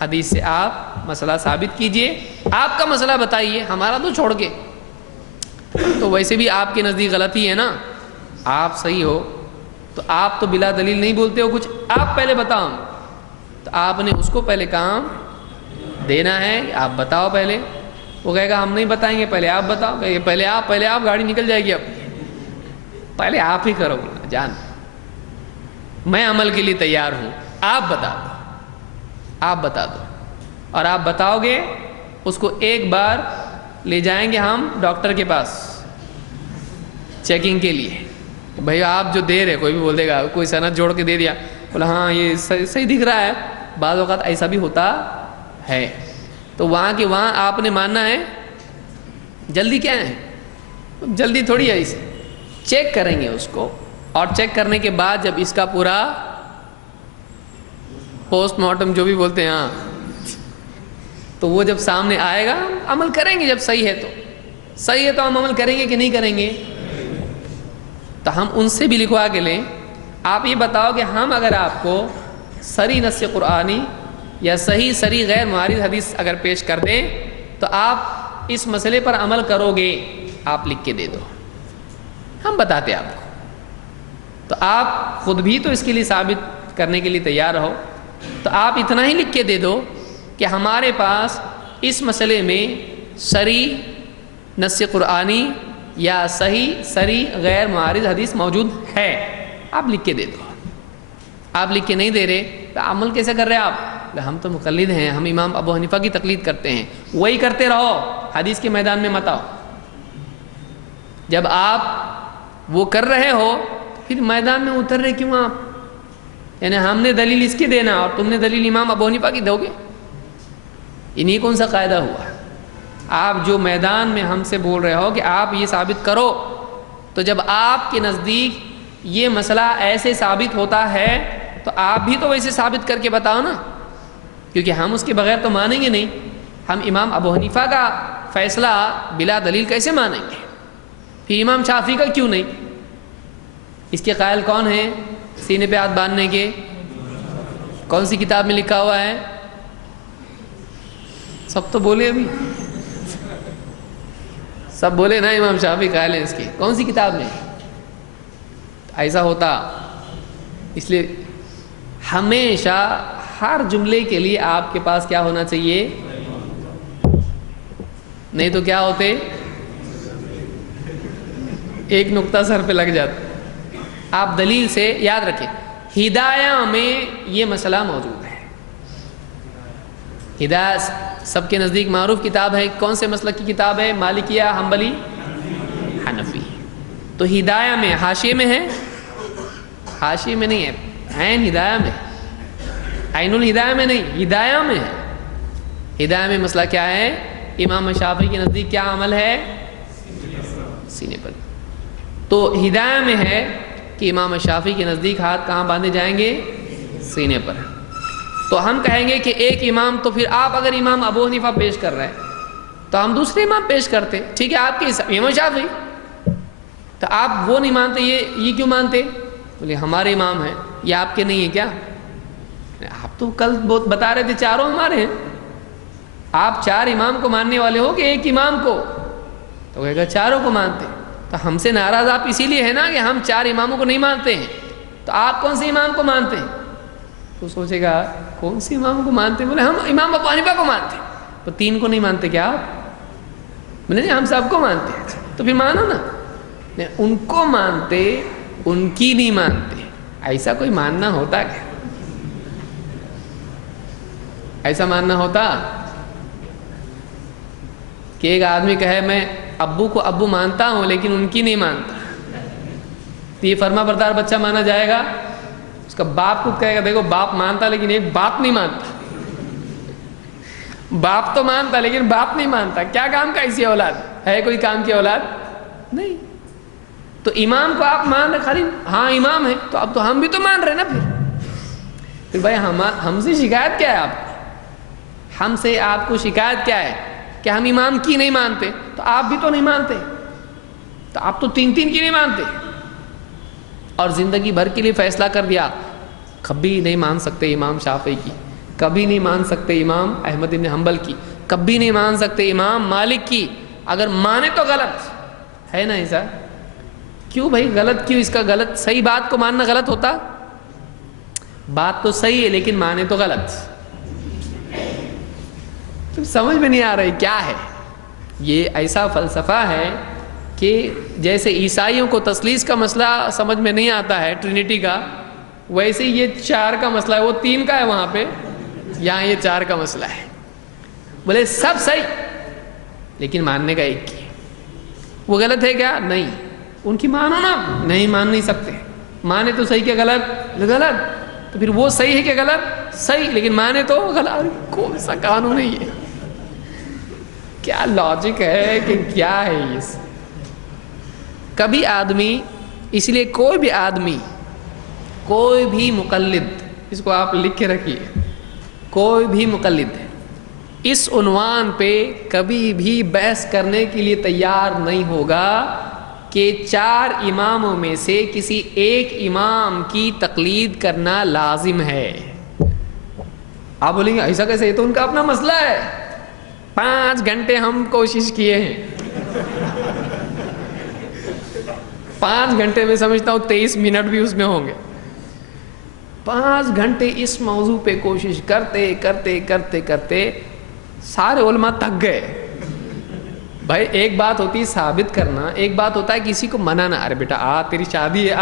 حدیث سے آپ مسئلہ ثابت کیجئے. آپ کا مسئلہ بتائیے، ہمارا تو چھوڑ کے. تو ویسے بھی آپ کے نزدیک غلطی ہے نا، آپ صحیح ہو تو آپ تو بلا دلیل نہیں بولتے ہو کچھ، آپ پہلے بتاؤ. تو آپ نے اس کو پہلے کام دینا ہے، آپ بتاؤ پہلے. وہ کہے گا ہم نہیں بتائیں گے، پہلے آپ بتاؤ. کہ پہلے آپ گاڑی نکل جائے گی. اب پہلے آپ ہی کرو جان، میں عمل کے لیے تیار ہوں، آپ بتا دو. آپ بتا دو، اور آپ بتاؤ گے اس کو ایک بار لے جائیں گے ہم ڈاکٹر کے پاس چیکنگ کے لیے. بھئی آپ جو دے رہے، کوئی بھی بول دے گا، کوئی سند جوڑ کے دے دیا، بولا ہاں یہ صحیح دکھ رہا ہے. بعض اوقات ایسا بھی ہوتا ہے. تو وہاں کے وہاں آپ نے ماننا ہے. جلدی کیا ہے؟ جلدی تھوڑی ہے. اسے چیک کریں گے اس کو، اور چیک کرنے کے بعد جب اس کا پورا پوسٹ مارٹم جو بھی بولتے ہیں ہاں، تو وہ جب سامنے آئے گا ہم عمل کریں گے. جب صحیح ہے تو ہم عمل کریں گے کہ نہیں کریں گے؟ تو ہم ان سے بھی لکھوا کے لیں. آپ یہ بتاؤ کہ ہم اگر آپ کو صریح نص قرآنی یا صحیح صریح غیر معارض حدیث اگر پیش کر دیں تو آپ اس مسئلے پر عمل کرو گے؟ آپ لکھ کے دے دو، ہم بتاتے آپ کو. تو آپ خود بھی تو اس کے لیے ثابت کرنے کے لیے تیار ہو. تو آپ اتنا ہی لکھ کے دے دو کہ ہمارے پاس اس مسئلے میں صریح نص قرآنی یا صحیح صریح غیر معارض حدیث موجود ہے. آپ لکھ کے دے دو. آپ لکھ کے نہیں دے رہے تو عمل کیسے کر رہے آپ؟ ہم تو مقلد ہیں، ہم امام ابو حنیفہ کی تقلید کرتے ہیں. وہی کرتے رہو، حدیث کے میدان میں مت آؤ. جب آپ وہ کر رہے ہو پھر میدان میں اتر رہے کیوں آپ؟ یعنی ہم نے دلیل اس کی دینا اور تم نے دلیل امام ابو حنیفہ کی دو گے؟ انہی کون سا قاعدہ ہوا؟ آپ جو میدان میں ہم سے بول رہے ہو کہ آپ یہ ثابت کرو، تو جب آپ کے نزدیک یہ مسئلہ ایسے ثابت ہوتا ہے تو آپ بھی تو ویسے ثابت کر کے بتاؤ نا. کیونکہ ہم اس کے بغیر تو مانیں گے نہیں. ہم امام ابو حنیفہ کا فیصلہ بلا دلیل کیسے مانیں گے؟ پھر امام شافعی کا کیوں نہیں؟ اس کے قائل کون ہیں سینے پہ ہاتھ باندھنے کے؟ کون سی کتاب میں لکھا ہوا ہے؟ سب تو بولے ابھی، سب بولے نا امام شافعی قائل ہیں اس کی، کون سی کتاب میں؟ ایسا ہوتا، اس لیے ہمیشہ ہر جملے کے لیے آپ کے پاس کیا ہونا چاہیے، نہیں تو کیا ہوتے، ایک نقطہ سر پہ لگ جاتا۔ آپ دلیل سے یاد رکھیں، ہدایہ میں یہ مسئلہ موجود ہے۔ ہدایہ سب کے نزدیک معروف کتاب ہے، کون سے مسلک کی کتاب ہے؟ مالکیہ، حنبلی، حنفی۔ تو ہدایہ میں حاشیے میں ہے، حاشیے میں نہیں ہے، عین ہدایہ میں، عین الہدایہ میں نہیں، ہدایہ میں ہے۔ ہدایہ میں مسئلہ کیا ہے؟ امام شافعی کے نزدیک کیا عمل ہے؟ سینے پر۔ تو ہدایہ میں ہے کہ امام شافعی کے نزدیک ہاتھ کہاں باندھے جائیں گے؟ سینے پر۔ تو ہم کہیں گے کہ ایک امام، تو پھر آپ اگر امام ابو حنیفہ پیش کر رہے ہیں تو ہم دوسرے امام پیش کرتے، ٹھیک ہے آپ کے امام شافعی، تو آپ وہ نہیں مانتے، یہ کیوں مانتے؟ بولے ہمارے امام ہیں، یہ آپ کے نہیں ہیں کیا؟ آپ تو کل بہت بتا رہے تھے چاروں ہمارے ہیں، آپ چار امام کو ماننے والے ہو کہ ایک امام کو؟ تو کہے گا چاروں کو مانتے۔ تو ہم سے ناراض آپ اسی لیے ہے نا کہ ہم چار اماموں کو نہیں مانتے ہیں، تو آپ کون سے امام کو مانتے ہیں؟ تو سوچے گا کون سی امام کو مانتے ہیں؟ بولے ہم امام ابو حنیفہ کو مانتے ہیں۔ تو تین کو نہیں مانتے کیا آپ؟ بولے نہیں ہم سب کو مانتے ہیں۔ تو پھر مانو نا، ان کو مانتے، ان کی نہیں مانتے، ایسا کوئی ماننا ہوتا کیا؟ ایسا ماننا ہوتا کہ ایک آدمی کہے میں ابو کو ابو مانتا ہوں لیکن ان کی نہیں مانتا، تو یہ فرما بردار بچہ مانا جائے گا؟ اس کا باپ کو کہے گا دیکھو باپ مانتا لیکن ایک باپ نہیں مانتا، باپ تو مانتا لیکن باپ نہیں مانتا، کیا کام کا ایسی اولاد ہے؟ کوئی کام کی اولاد نہیں۔ تو امام کو آپ مان رہے خالی ہاں امام ہے، تو اب تو ہم بھی تو مان رہے نا، پھر بھائی ہم سے شکایت کیا ہے آپ کو؟ ہم سے آپ کو شکایت کیا ہے کہ ہم امام کی نہیں مانتے؟ تو آپ بھی تو نہیں مانتے، تو آپ تو تین کی نہیں مانتے، اور زندگی بھر کے لیے فیصلہ کر دیا کبھی نہیں مان سکتے امام شافعی کی، کبھی نہیں مان سکتے امام احمد بن حنبل کی، کبھی نہیں مان سکتے امام مالک کی، اگر مانے تو غلط ہے نا ایسا؟ کیوں بھائی غلط کیوں؟ اس کا غلط، صحیح بات کو ماننا غلط ہوتا؟ بات تو صحیح ہے لیکن مانے تو غلط، تو سمجھ میں نہیں آ رہی کیا ہے یہ؟ ایسا فلسفہ ہے کہ جیسے عیسائیوں کو تثلیث کا مسئلہ سمجھ میں نہیں آتا ہے ٹرینیٹی کا، ویسے یہ چار کا مسئلہ ہے، وہ تین کا ہے وہاں پہ، یہاں یہ چار کا مسئلہ ہے۔ بولے سب صحیح لیکن ماننے کا ایک کی، وہ غلط ہے کیا؟ نہیں، ان کی مانو نا، نہیں مان نہیں سکتے، مانے تو صحیح کہ غلط؟ غلط، تو پھر وہ صحیح ہے کہ غلط؟ صحیح، لیکن مانے تو غلط، کون سا قانون ہے یہ؟ کیا لاجک ہے کہ کیا ہے یہ؟ کبھی آدمی، اس لیے کوئی بھی آدمی، کوئی بھی مقلد، اس کو آپ لکھ کے رکھیے، کوئی بھی مقلد اس عنوان پہ کبھی بھی بحث کرنے کے لیے تیار نہیں ہوگا کہ چار اماموں میں سے کسی ایک امام کی تقلید کرنا لازم ہے۔ آپ بولیں گے ایسا کیسے؟ یہ تو ان کا اپنا مسئلہ ہے، 5 گھنٹے ہم کوشش کیے ہیں، 5 گھنٹے میں سمجھتا ہوں 23 منٹ بھی اس میں ہوں گے، 5 گھنٹے اس موضوع پہ کوشش کرتے کرتے کرتے کرتے سارے علماء تھک گئے۔ بھائی ایک بات ہوتی ہے ثابت کرنا، ایک بات ہوتا ہے کسی کو منانا، ارے بیٹا آ تیری شادی ہے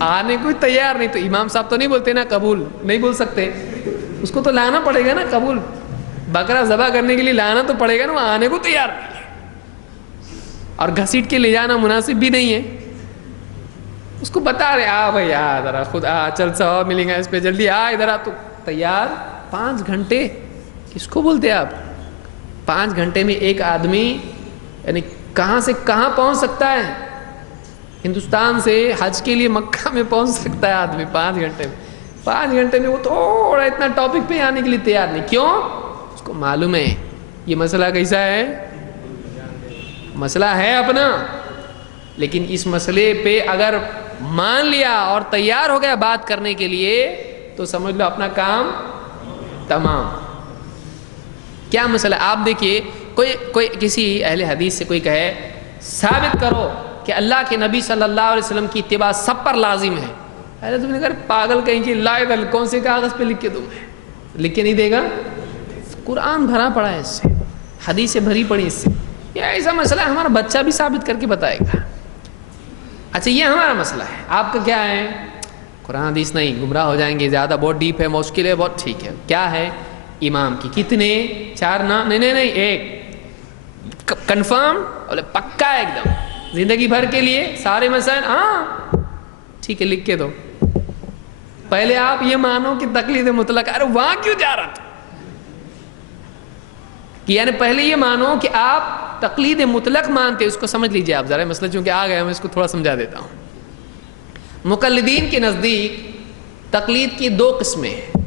آنے کوئی تیار نہیں، تو امام صاحب تو نہیں بولتے نا قبول، نہیں بول سکتے، اس کو تو لانا پڑے گا نا قبول، بکرا ذبح کرنے کے لیے لانا تو پڑے گا نا، وہ آنے کو تیار نہیں ہے، اور گھسیٹ کے لے جانا مناسب بھی نہیں ہے، اس کو بتا رہے بھائی ذرا خود چل سو ملیں گا اس پہ جلدی ادھر تو تیار۔ 5 گھنٹے کس کو بولتے آپ؟ 5 گھنٹے میں ایک آدمی یعنی کہاں سے کہاں پہنچ سکتا ہے؟ ہندوستان سے حج کے لیے مکہ میں پہنچ سکتا ہے آدمی 5 گھنٹے میں۔ 5 گھنٹے میں وہ تھوڑا اتنا ٹاپک پہ آنے کے لیے تیار نہیں، کیوں؟ اس کو معلوم ہے یہ مسئلہ کیسا ہے، مسئلہ ہے اپنا، لیکن اس مسئلے پہ اگر مان لیا اور تیار ہو گیا بات کرنے کے لیے تو سمجھ لو اپنا کام تمام۔ کیا مسئلہ؟ آپ دیکھیے کوئی کسی اہل حدیث سے کوئی کہے ثابت کرو کہ اللہ کے نبی صلی اللہ علیہ وسلم کی اتباع سب پر لازم ہے، ارے تم نے کہا پاگل کہیں کہ لا الہ، کون سے کاغذ پہ لکھ کے دوں میں؟ لکھ کے نہیں دے گا؟ قرآن بھرا پڑا ہے اس سے، حدیثیں بھری پڑی اس سے. یہ ایسا مسئلہ ہے ہمارا بچہ بھی ثابت کر کے بتائے گا. اچھا یہ ہمارا مسئلہ ہے، آپ کا کیا ہے؟ قرآن حدیث نہیں، گمراہ ہو جائیں گے، زیادہ بہت ڈیپ ہے، مشکل ہے بہت. ٹھیک ہے، کیا ہے؟ امام کی کتنے؟ 4 نام؟ نہیں، ایک کنفرم، بولے پکا ایک دم زندگی بھر کے لیے سارے مسائل. ہاں ٹھیک ہے، لکھ کے دو. پہلے آپ یہ مانو کہ تقلید مطلق، ارے وہاں کیوں جا رہا تھا؟ یعنی پہلے یہ مانو کہ آپ تقلید مطلق مانتے. اس کو سمجھ لیجئے آپ ذرا، مسئلہ چونکہ آ گیا میں اس کو تھوڑا سمجھا دیتا ہوں. مقلدین کے نزدیک تقلید کی 2 قسمیں ہیں.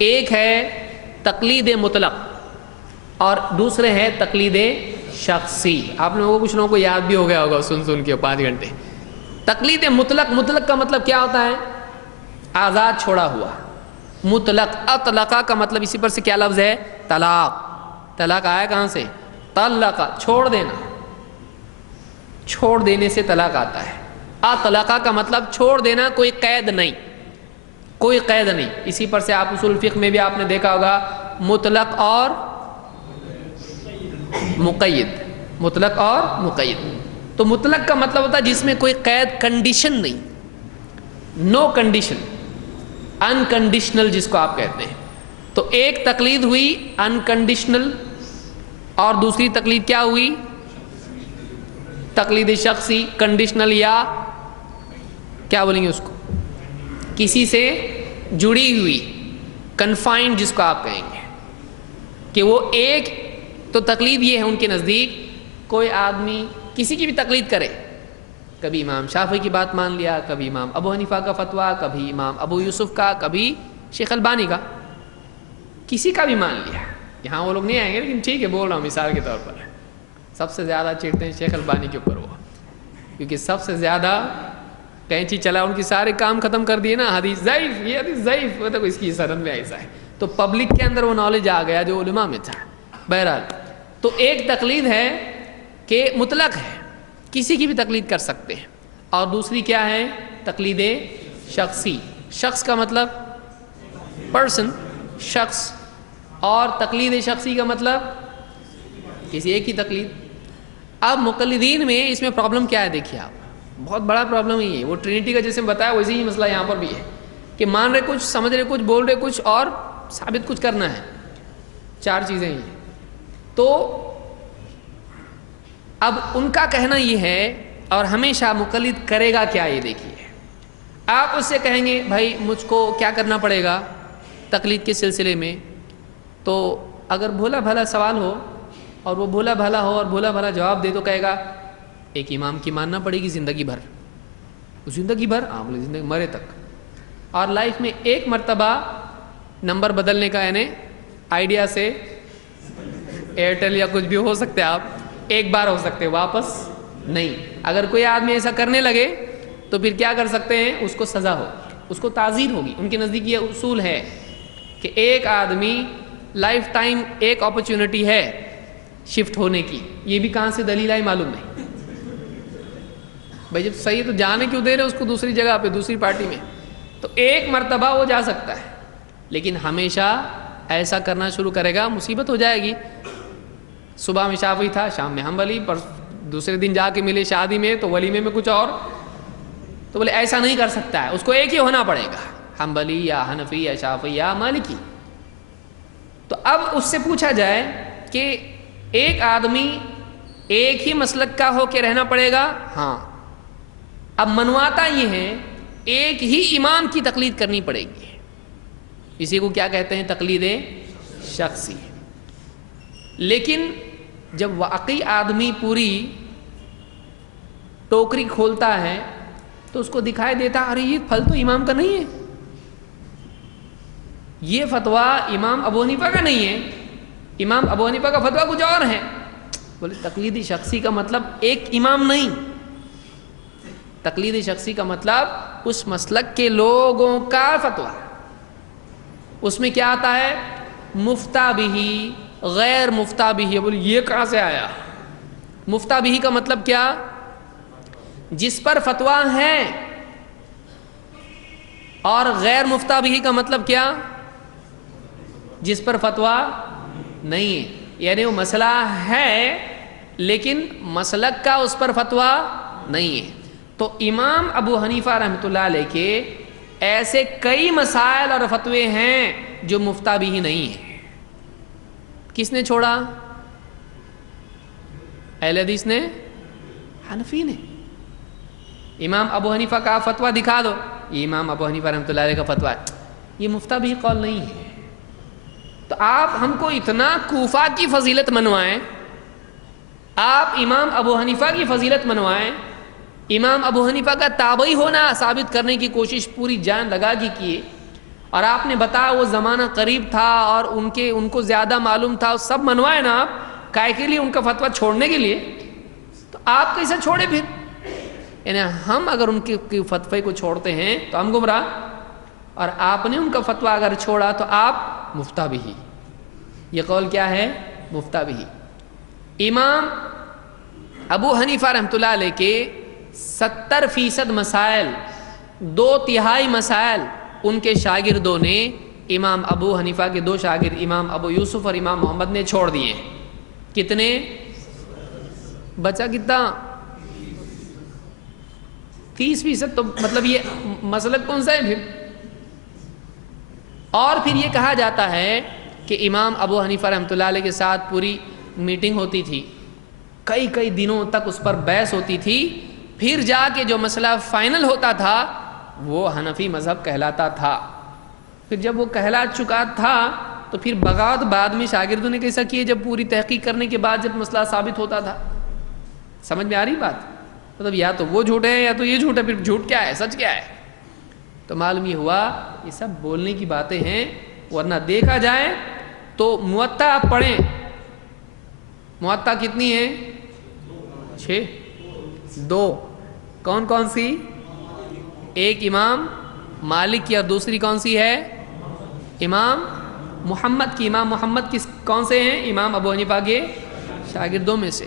ایک ہے تقلید مطلق اور دوسرے ہے تقلید شخصی. آپ لوگوں کو کچھ لوگوں کو یاد بھی ہو گیا ہوگا سن کے 5 گھنٹے. تقلید مطلق کا مطلب کیا ہوتا ہے؟ آزاد چھوڑا ہوا. مطلق اطلقہ کا مطلب اسی پر سے کیا لفظ ہے؟ طلاق. طلاق آیا کہاں سے؟ طلقہ، چھوڑ دینا. چھوڑ دینے سے طلاق آتا ہے. اطلقہ کا مطلب چھوڑ دینا، کوئی قید نہیں، کوئی قید نہیں. اسی پر سے آپ اصول فقہ میں بھی آپ نے دیکھا ہوگا مطلق اور مقید. مطلق اور مقید. تو مطلق کا مطلب ہوتا ہے جس میں کوئی قید، کنڈیشن نہیں، نو کنڈیشن، انکنڈیشنل جس کو آپ کہتے ہیں. تو ایک تقلید ہوئی انکنڈیشنل اور دوسری تقلید کیا ہوئی؟ تقلید شخصی. کنڈیشنل یا کیا بولیں گے اس کو، کسی سے جڑی ہوئی، کنفائنڈ جس کو آپ کہیں گے کہ وہ ایک. تو تقلید یہ ہے ان کے نزدیک، کوئی آدمی کسی کی بھی تقلید کرے، کبھی امام شافعی کی بات مان لیا، کبھی امام ابو حنیفہ کا فتویٰ، کبھی امام ابو یوسف کا، کبھی شیخ البانی کا، کسی کا بھی مان لیا. یہاں وہ لوگ نہیں آئیں گے لیکن ٹھیک ہے بول رہا ہوں مثال کے طور پر. سب سے زیادہ چڑھتے ہیں شیخ البانی کے اوپر وہ، کیونکہ سب سے زیادہ کینچی چلا، ان کی سارے کام ختم کر دیے نا. حدیث ضعیف، یہ حدیث ضعیف، مطلب اس کی سند میں ایسا ہے. تو پبلک کے اندر وہ نالج آ گیا جو علماء میں تھا. بہرحال تو ایک تقلید ہے کہ مطلق ہے، کسی کی بھی تقلید کر سکتے ہیں. اور دوسری کیا ہے؟ تقلید شخصی. شخص کا مطلب پرسن، شخص. اور تقلید شخصی کا مطلب کسی ایک کی تقلید. اب مقلدین میں اس میں پرابلم کیا ہے دیکھیے آپ، بہت بڑا پرابلم ہی ہے. وہ ٹرینٹی کا جیسے بتایا ویسے ہی مسئلہ یہاں پر بھی ہے کہ مان رہے کچھ، سمجھ رہے کچھ، بول رہے کچھ اور ثابت کچھ کرنا ہے. 4 چیزیں ہی ہیں. تو اب ان کا کہنا یہ ہے، اور ہمیشہ مقلد کرے گا کیا یہ دیکھیے. آپ اس سے کہیں گے بھائی مجھ کو کیا کرنا پڑے گا تقلید کے سلسلے میں، تو اگر بھولا بھلا سوال ہو اور وہ بھولا بھلا ہو اور بھولا بھلا جواب دے تو کہے گا ایک امام کی ماننا پڑے گی زندگی بھر. زندگی بھر؟ ہاں بولے زندگی مرے تک. اور لائف میں ایک مرتبہ نمبر بدلنے کا، یعنی آئیڈیا سے ایئرٹیل یا کچھ بھی ہو سکتے ہیں، آپ ایک بار ہو سکتے، واپس نہیں. اگر کوئی آدمی ایسا کرنے لگے تو پھر کیا کر سکتے ہیں؟ اس کو سزا ہو، اس کو تعزیر ہوگی. ان کے نزدیک یہ اصول ہے کہ ایک آدمی لائف ٹائم ایک اپرچونٹی ہے شفٹ ہونے کی. یہ بھی کہاں سے دلیل آئی معلوم نہیں. بھائی جب صحیح تو جانے کیوں دے رہے اس کو دوسری جگہ پہ، دوسری پارٹی میں؟ تو ایک مرتبہ وہ جا سکتا ہے، لیکن ہمیشہ ایسا کرنا شروع کرے گا مصیبت ہو جائے گی. صبح میں شافعی تھا، شام میں حنبلی، پر دوسرے دن جا کے ملے شادی میں تو ولیمے میں کچھ اور. تو بولے ایسا نہیں کر سکتا ہے، اس کو ایک ہی ہونا پڑے گا، حنبلی یا حنفی یا شافعی یا مالکی. تو اب اس سے پوچھا جائے کہ ایک آدمی ایک ہی مسلک کا ہو کے رہنا پڑے گا؟ ہاں. اب منواتا یہ ہے ایک ہی امام کی تقلید کرنی پڑے گی. اسی کو کیا کہتے ہیں؟ تقلید شخصی. لیکن جب واقعی آدمی پوری ٹوکری کھولتا ہے تو اس کو دکھائی دیتا ارے یہ پھل تو امام کا نہیں ہے، یہ فتویٰ امام ابو حنیفہ کا نہیں ہے، امام ابو حنیفہ کا فتویٰ کچھ اور ہے. بولے تقلید شخصی کا مطلب ایک امام نہیں. تقلید شخصی کا مطلب اس مسلک کے لوگوں کا فتویٰ. اس میں کیا آتا ہے؟ مفتہ بھی غیر مفتہ بھی. بولے یہ کہاں سے آیا؟ مفتہ بھی کا مطلب کیا؟ جس پر فتویٰ ہے. اور غیر مفتہ بھی کا مطلب کیا؟ جس پر فتویٰ نہیں ہے. یعنی وہ مسئلہ ہے لیکن مسلک کا اس پر فتویٰ نہیں ہے. تو امام ابو حنیفہ رحمۃ اللہ علیہ کے ایسے کئی مسائل اور فتوے ہیں جو مفتہ بھی نہیں ہیں. کس نے چھوڑا؟ اہل حدیث نے؟ حنفی نے. امام ابو حنیفہ کا فتویٰ دکھا دو، یہ امام ابو حنیفہ رحمۃ اللہ علیہ کا فتویٰ ہے، یہ مفتہ بھی قول نہیں ہے. تو آپ ہم کو اتنا کوفہ کی فضیلت منوائیں، آپ امام ابو حنیفہ کی فضیلت منوائیں، امام ابو حنیفہ کا تابعی ہونا ثابت کرنے کی کوشش پوری جان لگا کے کیے، اور آپ نے بتایا وہ زمانہ قریب تھا اور ان کو زیادہ معلوم تھا، سب منوائے نا آپ کائے کے لیے؟ ان کا فتویٰ چھوڑنے کے لیے. تو آپ کیسے چھوڑے پھر؟ یعنی ہم اگر ان کے فتوے کو چھوڑتے ہیں تو ہم گمراہ، اور آپ نے ان کا فتویٰ اگر چھوڑا تو آپ مفتہ بھی. یہ قول کیا ہے؟ مفتہ بھی. امام ابو حنیفہ رحمۃ اللہ علیہ کے 70% مسائل، 2/3 مسائل ان کے شاگردوں نے، امام ابو حنیفہ کے 2 شاگرد امام ابو یوسف اور امام محمد نے چھوڑ دیے. کتنے بچا؟ کتنا؟ 30%. تو مطلب یہ مسلک کون سا ہے پھر؟ اور پھر یہ کہا جاتا ہے کہ امام ابو حنیفہ رحمۃ اللہ علیہ کے ساتھ پوری میٹنگ ہوتی تھی، کئی دنوں تک اس پر بحث ہوتی تھی، پھر جا کے جو مسئلہ فائنل ہوتا تھا وہ حنفی مذہب کہلاتا تھا. پھر جب وہ کہلا چکا تھا تو پھر بغاوت بعد میں شاگردوں نے کیسا کیے؟ جب پوری تحقیق کرنے کے بعد جب مسئلہ ثابت ہوتا تھا. سمجھ میں آ رہی بات؟ مطلب یا تو وہ جھوٹ ہے یا تو یہ جھوٹ ہے، پھر جھوٹ کیا ہے سچ کیا ہے؟ تو معلوم یہ ہوا یہ سب بولنے کی باتیں ہیں. ورنہ دیکھا جائے تو موطا آپ پڑھیں، موطا کتنی ہے؟ 6. 2. کون کون سی؟ ایک امام مالک کی اور دوسری کون سی ہے؟ امام محمد کی. امام محمد کون سے ہیں؟ امام ابو حنیفہ کے شاگردوں میں سے.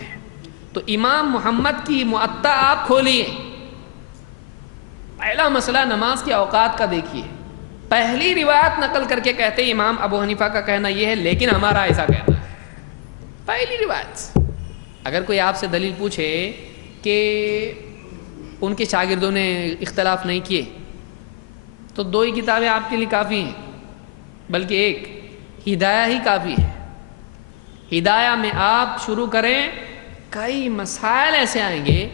تو امام محمد کی موطا آپ کھولیے، پہلا مسئلہ نماز کے اوقات کا دیکھیے. پہلی روایت نقل کر کے کہتے ہیں امام ابو حنیفہ کا کہنا یہ ہے لیکن ہمارا ایسا کہنا ہے. پہلی روایت. اگر کوئی آپ سے دلیل پوچھے کہ ان کے شاگردوں نے اختلاف نہیں کیے تو 2 ہی کتابیں آپ کے لیے کافی ہیں، بلکہ ایک ہدایہ ہی کافی ہے. ہدایہ میں آپ شروع کریں، کئی مسائل ایسے آئیں گے.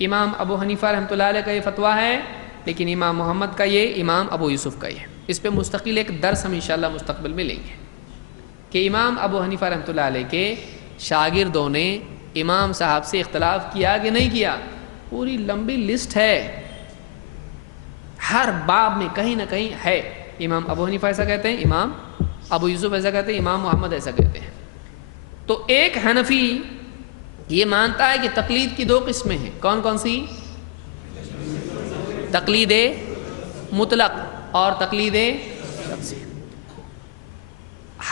امام ابو حنیفہ رحمۃ اللہ علیہ کا یہ فتویٰ ہے لیکن امام محمد کا یہ، امام ابو یوسف کا یہ. اس پہ مستقل ایک درس ہم انشاءاللہ مستقبل میں لیں گے کہ امام ابو حنیفہ رحمۃ اللہ علیہ کے شاگردوں نے امام صاحب سے اختلاف کیا کہ نہیں کیا. پوری لمبی لسٹ ہے، ہر باب میں کہیں نہ کہیں ہے. امام ابو حنیفہ ایسا کہتے ہیں، امام ابو یوسف ایسا کہتے ہیں، امام محمد ایسا کہتے ہیں. تو ایک حنفی یہ مانتا ہے کہ تقلید کی 2 قسمیں ہیں. کون کون سی؟ تقلید مطلق اور تقلید شخصی.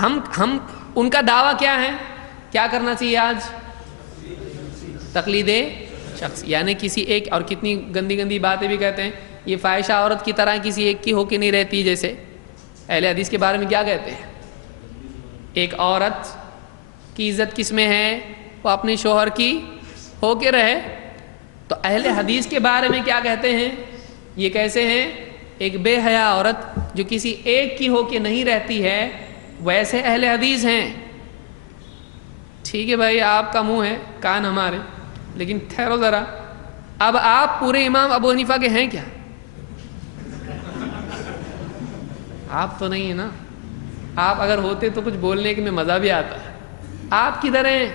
ہم ان کا دعویٰ کیا ہے؟ کیا کرنا چاہیے آج؟ تقلید شخص. یعنی کسی ایک، اور کتنی گندی گندی باتیں بھی کہتے ہیں، یہ فاحشہ عورت کی طرح کسی ایک کی ہو کے نہیں رہتی. جیسے اہل حدیث کے بارے میں کیا کہتے ہیں؟ ایک عورت کی عزت کس میں ہے؟ وہ اپنے شوہر کی ہو کے رہے. تو اہل حدیث کے بارے میں کیا کہتے ہیں؟ یہ کیسے ہیں؟ ایک بے حیا عورت جو کسی ایک کی ہو کے نہیں رہتی ہے، ویسے اہل حدیث ہیں. ٹھیک ہے بھائی، آپ کا منہ ہے، کان ہمارے، لیکن ٹھہرو ذرا. اب آپ پورے امام ابو حنیفہ کے ہیں کیا؟ آپ تو نہیں ہیں نا. آپ اگر ہوتے تو کچھ بولنے کے میں مزہ بھی آتا ہے. آپ کدھر ہیں؟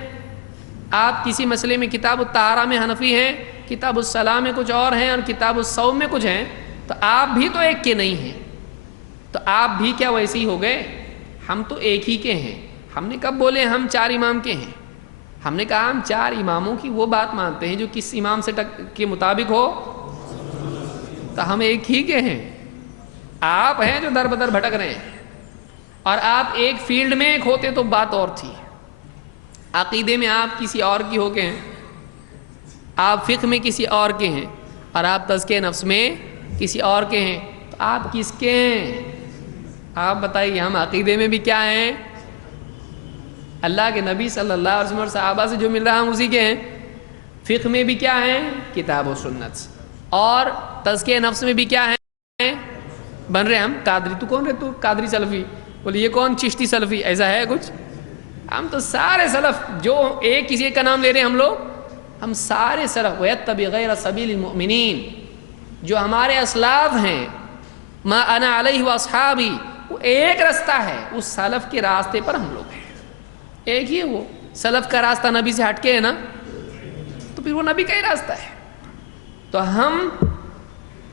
آپ کسی مسئلے میں کتاب الطہارہ میں حنفی ہیں، کتاب الصلاۃ میں کچھ اور ہیں، اور کتاب الصوم میں کچھ ہیں. تو آپ بھی تو ایک کے نہیں ہیں. تو آپ بھی کیا ویسے ہی ہو گئے؟ ہم تو ایک ہی کے ہیں. ہم نے کب بولے ہم 4 امام کے ہیں؟ ہم نے کہا ہم 4 اماموں کی وہ بات مانتے ہیں جو کس امام سے کے مطابق ہو. تو ہم ایک ہی کے ہیں. آپ ہیں جو در بدر بھٹک رہے ہیں، اور آپ ایک فیلڈ میں ایک ہوتے تو بات اور تھی. عقیدے میں آپ کسی اور کی ہو کے ہیں، آپ فقہ میں کسی اور کے ہیں، اور آپ تزکیہ نفس میں کسی اور کے ہیں، تو آپ کس کے ہیں؟ آپ بتائیے. ہم عقیدے میں بھی کیا ہیں؟ اللہ کے نبی صلی اللہ علیہ وسلم اور صحابہ سے جو مل رہا ہم اسی کے ہیں. فقہ میں بھی کیا ہیں؟ کتاب و سنت. اور تزکیہ نفس میں بھی کیا ہیں؟ بن رہے ہم قادری. تو کون رہے؟ تو قادری سلفی. بولے یہ کون؟ چشتی سلفی. ایسا ہے کچھ؟ ہم تو سارے سلف، جو ایک کسی کا نام لے رہے ہیں ہم لوگ، ہم سارے سلف. وَيَتَّبِعْ غَيْرَ سَبِيلِ الْمُؤْمِنِينَ، جو ہمارے اسلاف ہیں، مَا أَنَا عَلَيْهِ وَأَصْحَابِي، وہ ایک رستہ ہے، اس سلف کے راستے پر ہم لوگ ہیں. ایک ہی ہے وہ. سلف کا راستہ نبی سے ہٹ کے ہے نا، تو پھر وہ نبی کا ہی راستہ ہے. تو ہم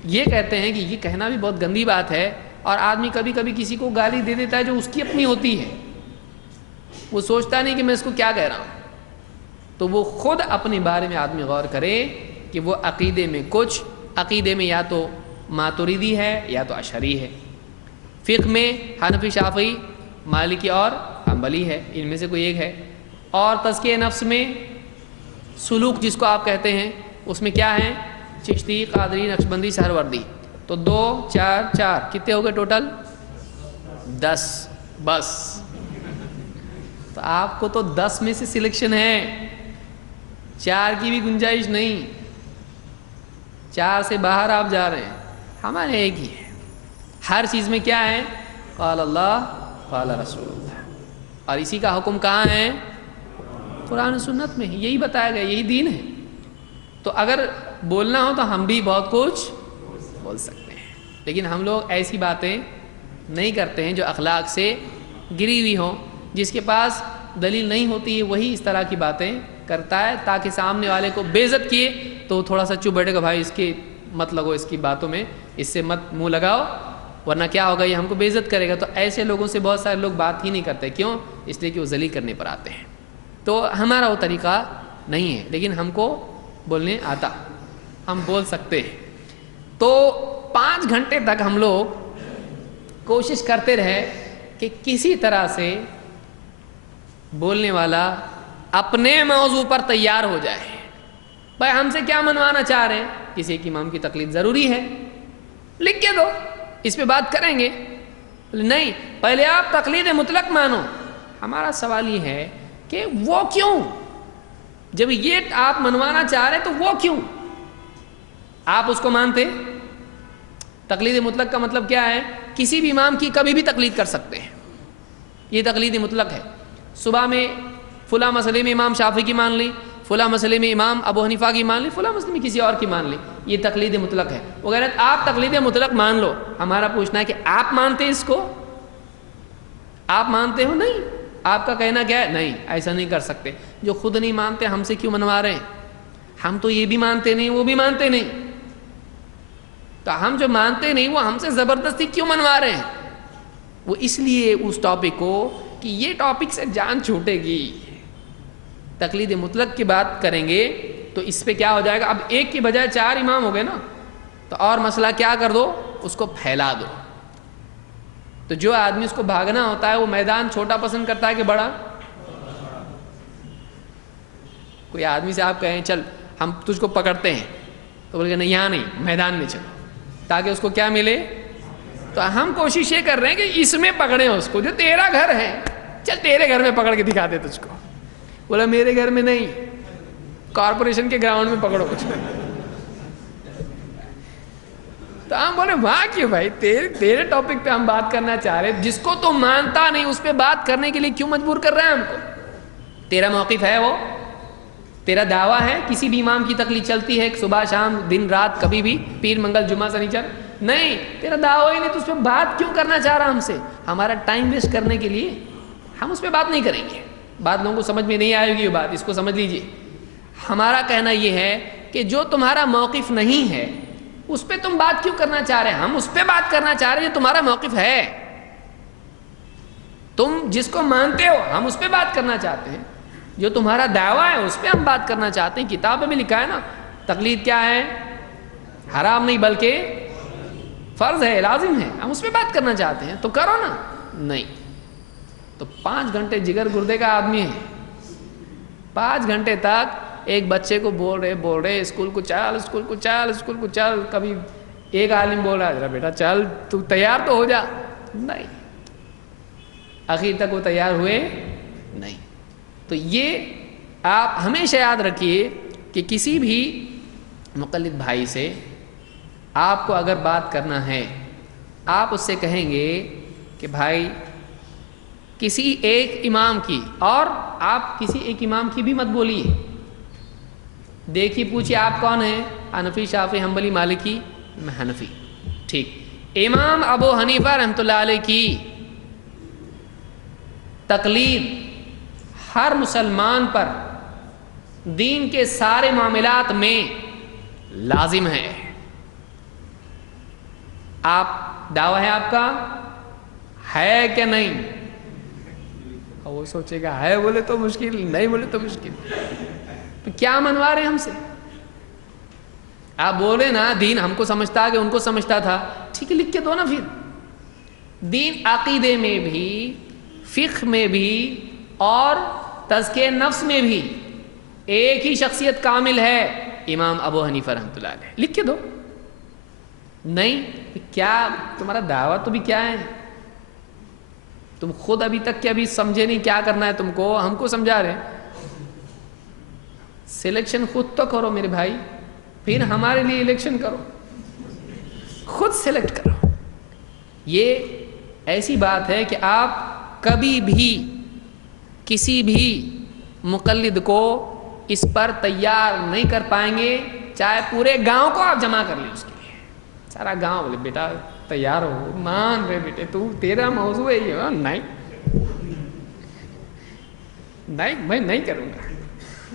یہ کہتے ہیں کہ یہ کہنا بھی بہت گندی بات ہے، اور آدمی کبھی کبھی کسی کو گالی دے دیتا ہے جو اس کی اپنی ہوتی ہے، وہ سوچتا نہیں کہ میں اس کو کیا کہہ رہا ہوں. تو وہ خود اپنے بارے میں آدمی غور کرے کہ وہ عقیدے میں کچھ، عقیدے میں یا تو ماتریدی ہے یا تو اشعری ہے، فقہ میں حنفی شافعی مالکی اور حنبلی ہے، ان میں سے کوئی ایک ہے. اور تزکیہ نفس میں سلوک جس کو آپ کہتے ہیں، اس میں کیا ہیں؟ چشتی، قادری، نقشبندی، سہروردی. تو 2 4 4 کتنے ہو گئے ٹوٹل؟ 10. بس تو آپ کو تو 10 میں سے سلیکشن ہے، 4 کی بھی گنجائش نہیں. 4 سے باہر آپ جا رہے ہیں. ہمارے ایک ہی ہے. ہر چیز میں کیا ہے؟ قال اللہ قال رسول اللہ. اور اسی کا حکم کہاں ہے؟ قرآن و سنت میں. یہی بتایا گیا، یہی دین ہے. تو اگر بولنا ہو تو ہم بھی بہت کچھ بول سکتے ہیں، لیکن ہم لوگ ایسی باتیں نہیں کرتے ہیں جو اخلاق سے گری ہوئی ہوں. جس کے پاس دلیل نہیں ہوتی ہے وہی اس طرح کی باتیں کرتا ہے، تاکہ سامنے والے کو بے عزت کیے تو وہ تھوڑا سا چپ بیٹھے گا. بھائی اس کی مت لگو، اس کی باتوں میں، اس سے مت منہ لگاؤ، ورنہ کیا ہوگا، یہ ہم کو بے عزت کرے گا. تو ایسے لوگوں سے بہت سارے لوگ بات ہی نہیں کرتے. کیوں؟ اس لیے کہ وہ ذلیل کرنے پر آتے ہیں. تو ہمارا وہ طریقہ نہیں ہے، لیکن ہم کو بولنے آتا، ہم بول سکتے ہیں. تو 5 گھنٹے تک ہم لوگ کوشش کرتے رہے کہ کسی طرح سے بولنے والا اپنے موضوع پر تیار ہو جائے. بھائی ہم سے کیا منوانا چاہ رہے ہیں؟ کسی ایک امام کی تقلید ضروری ہے، لکھ کے دو، اس پہ بات کریں گے. نہیں، پہلے آپ تقلید مطلق مانو. ہمارا سوال یہ ہے کہ وہ کیوں؟ جب یہ آپ منوانا چاہ رہے تو وہ کیوں؟ آپ اس کو مانتے؟ تقلید مطلق کا مطلب کیا ہے؟ کسی بھی امام کی کبھی بھی تقلید کر سکتے ہیں، یہ تقلید مطلق ہے. صبح میں فلاں مسئلے میں امام شافعی کی مان لی، فلاں مسئلے میں امام ابو حنیفہ کی مان لی، فلاں مسئلے میں کسی اور کی مان لی، یہ تقلید مطلق ہے. وہ کہہ رہے ہیں آپ تقلید مطلق مان لو. ہمارا پوچھنا ہے کہ آپ مانتے ہیں اس کو؟ آپ مانتے ہو؟ نہیں. آپ کا کہنا کیا ہے؟ نہیں، ایسا نہیں کر سکتے. جو خود نہیں مانتے ہم سے کیوں منوا رہے ہیں؟ ہم تو یہ بھی مانتے نہیں، وہ بھی مانتے نہیں. تو ہم جو مانتے نہیں وہ ہم سے زبردستی کیوں منوا رہے ہیں؟ وہ اس لیے اس ٹاپک کو کہ یہ ٹاپک سے جان چھوٹے گی. تقلید مطلق کی بات کریں گے تو اس پہ کیا ہو جائے گا؟ اب ایک کی بجائے 4 امام ہو گئے نا، تو اور مسئلہ کیا کر دو؟ اس کو پھیلا دو. تو جو آدمی اس کو بھاگنا ہوتا ہے وہ میدان چھوٹا پسند کرتا ہے کہ بڑا. کوئی آدمی سے آپ کہیں چل ہم تجھ کو پکڑتے ہیں، تو بولے کہ نہیں، یہاں نہیں، میدان میں چلو، تاکہ اس کو کیا ملے. تو ہم کوشش یہ کر رہے ہیں کہ اس میں پکڑیں اس کو، جو تیرا گھر ہے، چل تیرے گھر میں پکڑ کے دکھا دے تجھ کو. بولا میرے گھر میں نہیں، کارپوریشن کے گراؤنڈ میں پکڑو کچھ. تو ہم بولے وہاں کیوں بھائی؟ تیرے ٹاپک پہ ہم بات کرنا چاہ رہے، جس کو تو مانتا نہیں اس پہ بات کرنے کے لیے کیوں مجبور کر رہا ہے ہم کو؟ تیرا موقف ہے، وہ تیرا دعویٰ ہے کسی بھی امام کی تقلید چلتی ہے صبح شام دن رات کبھی بھی، پیر منگل جمعہ سنیچر؟ نہیں، تیرا دعویٰ ہی نہیں، تو اس پہ بات کیوں کرنا چاہ رہا ہم سے؟ ہمارا ٹائم ویسٹ کرنے کے لیے ہم اس پہ بات نہیں کریں گے. بات لوگوں کو سمجھ میں نہیں آئے گی یہ بات، اس کو سمجھ لیجئے. ہمارا کہنا یہ ہے کہ جو تمہارا موقف نہیں ہے اس پہ تم بات کیوں کرنا چاہ رہے ہیں؟ ہم اس پہ بات کرنا چاہ رہے ہیں جو تمہارا موقف ہے. تم جس کو مانتے ہو ہم اس پہ بات کرنا چاہتے ہیں، جو تمہارا دعویٰ ہے اس پہ ہم بات کرنا چاہتے ہیں. کتاب میں لکھا ہے نا، تقلید کیا ہے؟ حرام نہیں بلکہ فرض ہے، لازم ہے. ہم اس پہ بات کرنا چاہتے ہیں تو کرو نا. نہیں تو 5 گھنٹے جگر گردے کا آدمی ہے، 5 گھنٹے تک ایک بچے کو بول رہے اسکول کو چل، اسکول کو چل، اسکول کو چل. کبھی ایک عالم بول رہا ہے ذرا بیٹا چل، تو تیار تو ہو جا. نہیں، آخر تک وہ تیار ہوئے نہیں. تو یہ آپ ہمیشہ یاد رکھیے کہ کسی بھی مقلد بھائی سے آپ کو اگر بات کرنا ہے، آپ اس سے کہیں گے کہ بھائی کسی ایک امام کی، اور آپ کسی ایک امام کی بھی مت بولیے. دیکھیے پوچھیے آپ کون ہیں؟ حنفی، شافعی، حنبلی، مالکی. میں حنفی. ٹھیک. امام ابو حنیفہ رحمۃ اللہ علیہ کی تقلید ہر مسلمان پر دین کے سارے معاملات میں لازم ہے. آپ دعویٰ ہے آپ کا ہے کہ نہیں؟ وہ سوچے گا ہے بولے تو مشکل، نہیں بولے تو مشکل. تو کیا منوا رہے ہم سے؟ آپ بول رہے نا دین ہم کو سمجھتا کہ ان کو سمجھتا تھا. ٹھیک ہے، لکھ کے دو نا پھر. دین عقیدے میں بھی، فقہ میں بھی، اور تزکیہ نفس میں بھی ایک ہی شخصیت کامل ہے، امام ابو حنیفہ رحمۃ اللہ علیہ. لکھ کے دو. نہیں کیا تمہارا دعویٰ تو بھی کیا ہے؟ تم خود ابھی تک کہ ابھی سمجھے نہیں کیا کرنا ہے تم کو، ہم کو سمجھا رہے. سلیکشن خود تو کرو میرے بھائی، پھر ہمارے لیے الیکشن کرو. خود سلیکٹ کرو. یہ ایسی بات ہے کہ آپ کبھی بھی کسی بھی مقلد کو اس پر تیار نہیں کر پائیں گے، چاہے پورے گاؤں کو آپ جمع کر لیں. اس کے لیے سارا گاؤں بولے بیٹا تیار ہو، مان رہے بیٹے تو تیرا موضوع ہے یہ. نہیں میں نہیں کروں گا.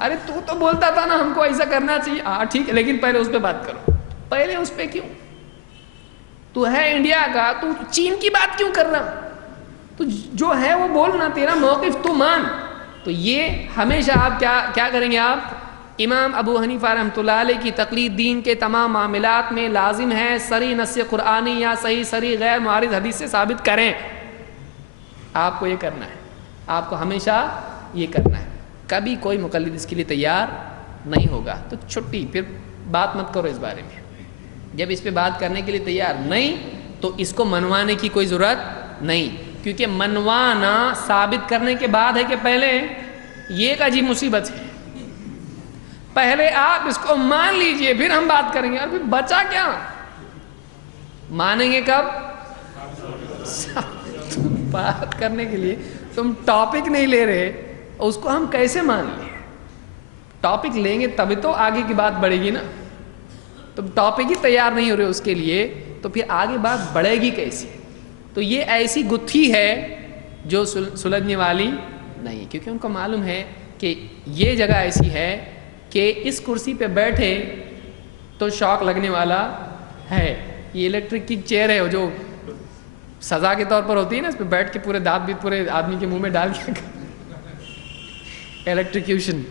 ارے تو بولتا تھا نا ہم کو ایسا کرنا چاہیے. ہاں ٹھیک ہے، لیکن پہلے اس پہ بات کرو. پہلے اس پہ کیوں؟ تو ہے انڈیا کا، تو چین کی بات کیوں کر رہا؟ تو جو ہے وہ بولنا، تیرا موقف تو مان. تو یہ ہمیشہ آپ کیا کریں گے؟ آپ امام ابو حنیفہ رحمۃ اللہ علیہ کی تقلید دین کے تمام معاملات میں لازم ہے. صریح نص قرآنی یا صحیح صریح غیر معارض حدیث سے ثابت کریں. آپ کو یہ کرنا ہے، آپ کو ہمیشہ یہ کرنا ہے. کبھی کوئی مقلد اس کے لیے تیار نہیں ہوگا تو چھٹی، پھر بات مت کرو اس بارے میں. جب اس پہ بات کرنے کے لیے تیار نہیں تو اس کو منوانے کی کوئی ضرورت نہیں، کیونکہ منوانا ثابت کرنے کے بعد ہے کہ پہلے یہ ایک عجیب مصیبت ہے. پہلے آپ اس کو مان لیجئے پھر ہم بات کریں گے. اور پھر بچا کیا؟ مانیں گے کب؟ بات کرنے کے لیے تم ٹاپک نہیں لے رہے، اس کو ہم کیسے مان لیں؟ ٹاپک لیں گے تبھی تو آگے کی بات بڑھے گی نا. تم ٹاپک ہی تیار نہیں ہو رہے اس کے لیے تو پھر آگے بات بڑھے گی کیسے؟ تو یہ ایسی گتھی ہے جو سلجھنے والی نہیں، کیونکہ ان کو معلوم ہے کہ یہ جگہ ایسی ہے کہ اس کرسی پہ بیٹھے تو شوق لگنے والا ہے. یہ الیکٹرک کی چیئر ہے جو سزا کے طور پر ہوتی ہے نا، اس پہ بیٹھ کے پورے دانت بھی پورے آدمی کے منہ میں ڈال کے الیکٹریکیوشن.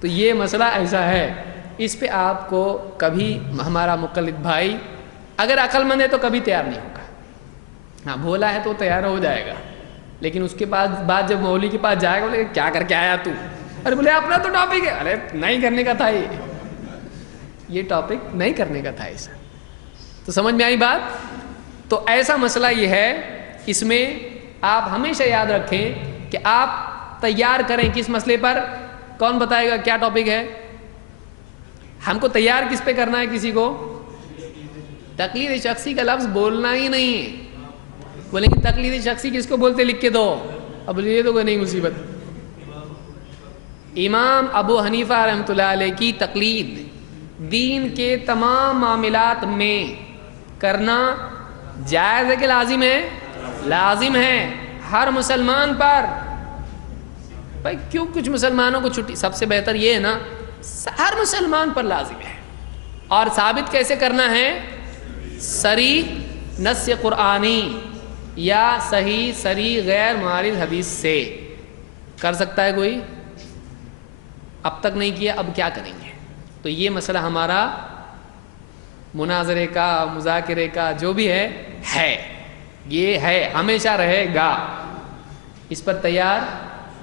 تو یہ مسئلہ ایسا ہے، اس پہ آپ کو کبھی ہمارا مقلد بھائی اگر عقل مند ہے تو کبھی تیار نہیں ہوگا. ہاں بھولا ہے تو تیار ہو جائے گا، لیکن اس کے بعد جب مولوی کے پاس جائے گا بولے کیا کر کے آیا تو؟ ارے بولے اپنا تو ٹاپک ہے. ارے نہیں کرنے کا تھا، یہ ٹاپک نہیں کرنے کا تھا ایسا. تو سمجھ میں آئی بات؟ تو ایسا مسئلہ یہ ہے، اس میں آپ ہمیشہ یاد رکھیں کہ آپ تیار کریں کس مسئلے پر. کون بتائے گا کیا ٹاپک ہے؟ ہم کو تیار کس پہ کرنا ہے؟ کسی کو تقلید شخصی کا لفظ بولنا ہی نہیں ہے. بولیں گے تقلید شخصی کس کو بولتے؟ لکھ کے دو. اب یہ تو کوئی نہیں مصیبت. امام ابو حنیفہ رحمۃ اللہ علیہ کی تقلید دین کے تمام معاملات میں کرنا جائز ہے کہ لازم ہے؟ لازم ہے ہر مسلمان پر. بھائی کیوں کچھ مسلمانوں کو چھٹی؟ سب سے بہتر یہ ہے نا ہر مسلمان پر لازم ہے. اور ثابت کیسے کرنا ہے؟ صریح نص قرآنی یا صحیح صریح غیر معارض حدیث سے. کر سکتا ہے کوئی؟ اب تک نہیں کیا، اب کیا کریں گے؟ تو یہ مسئلہ ہمارا مناظرے کا، مذاکرے کا جو بھی ہے یہ ہے، ہمیشہ رہے گا. اس پر تیار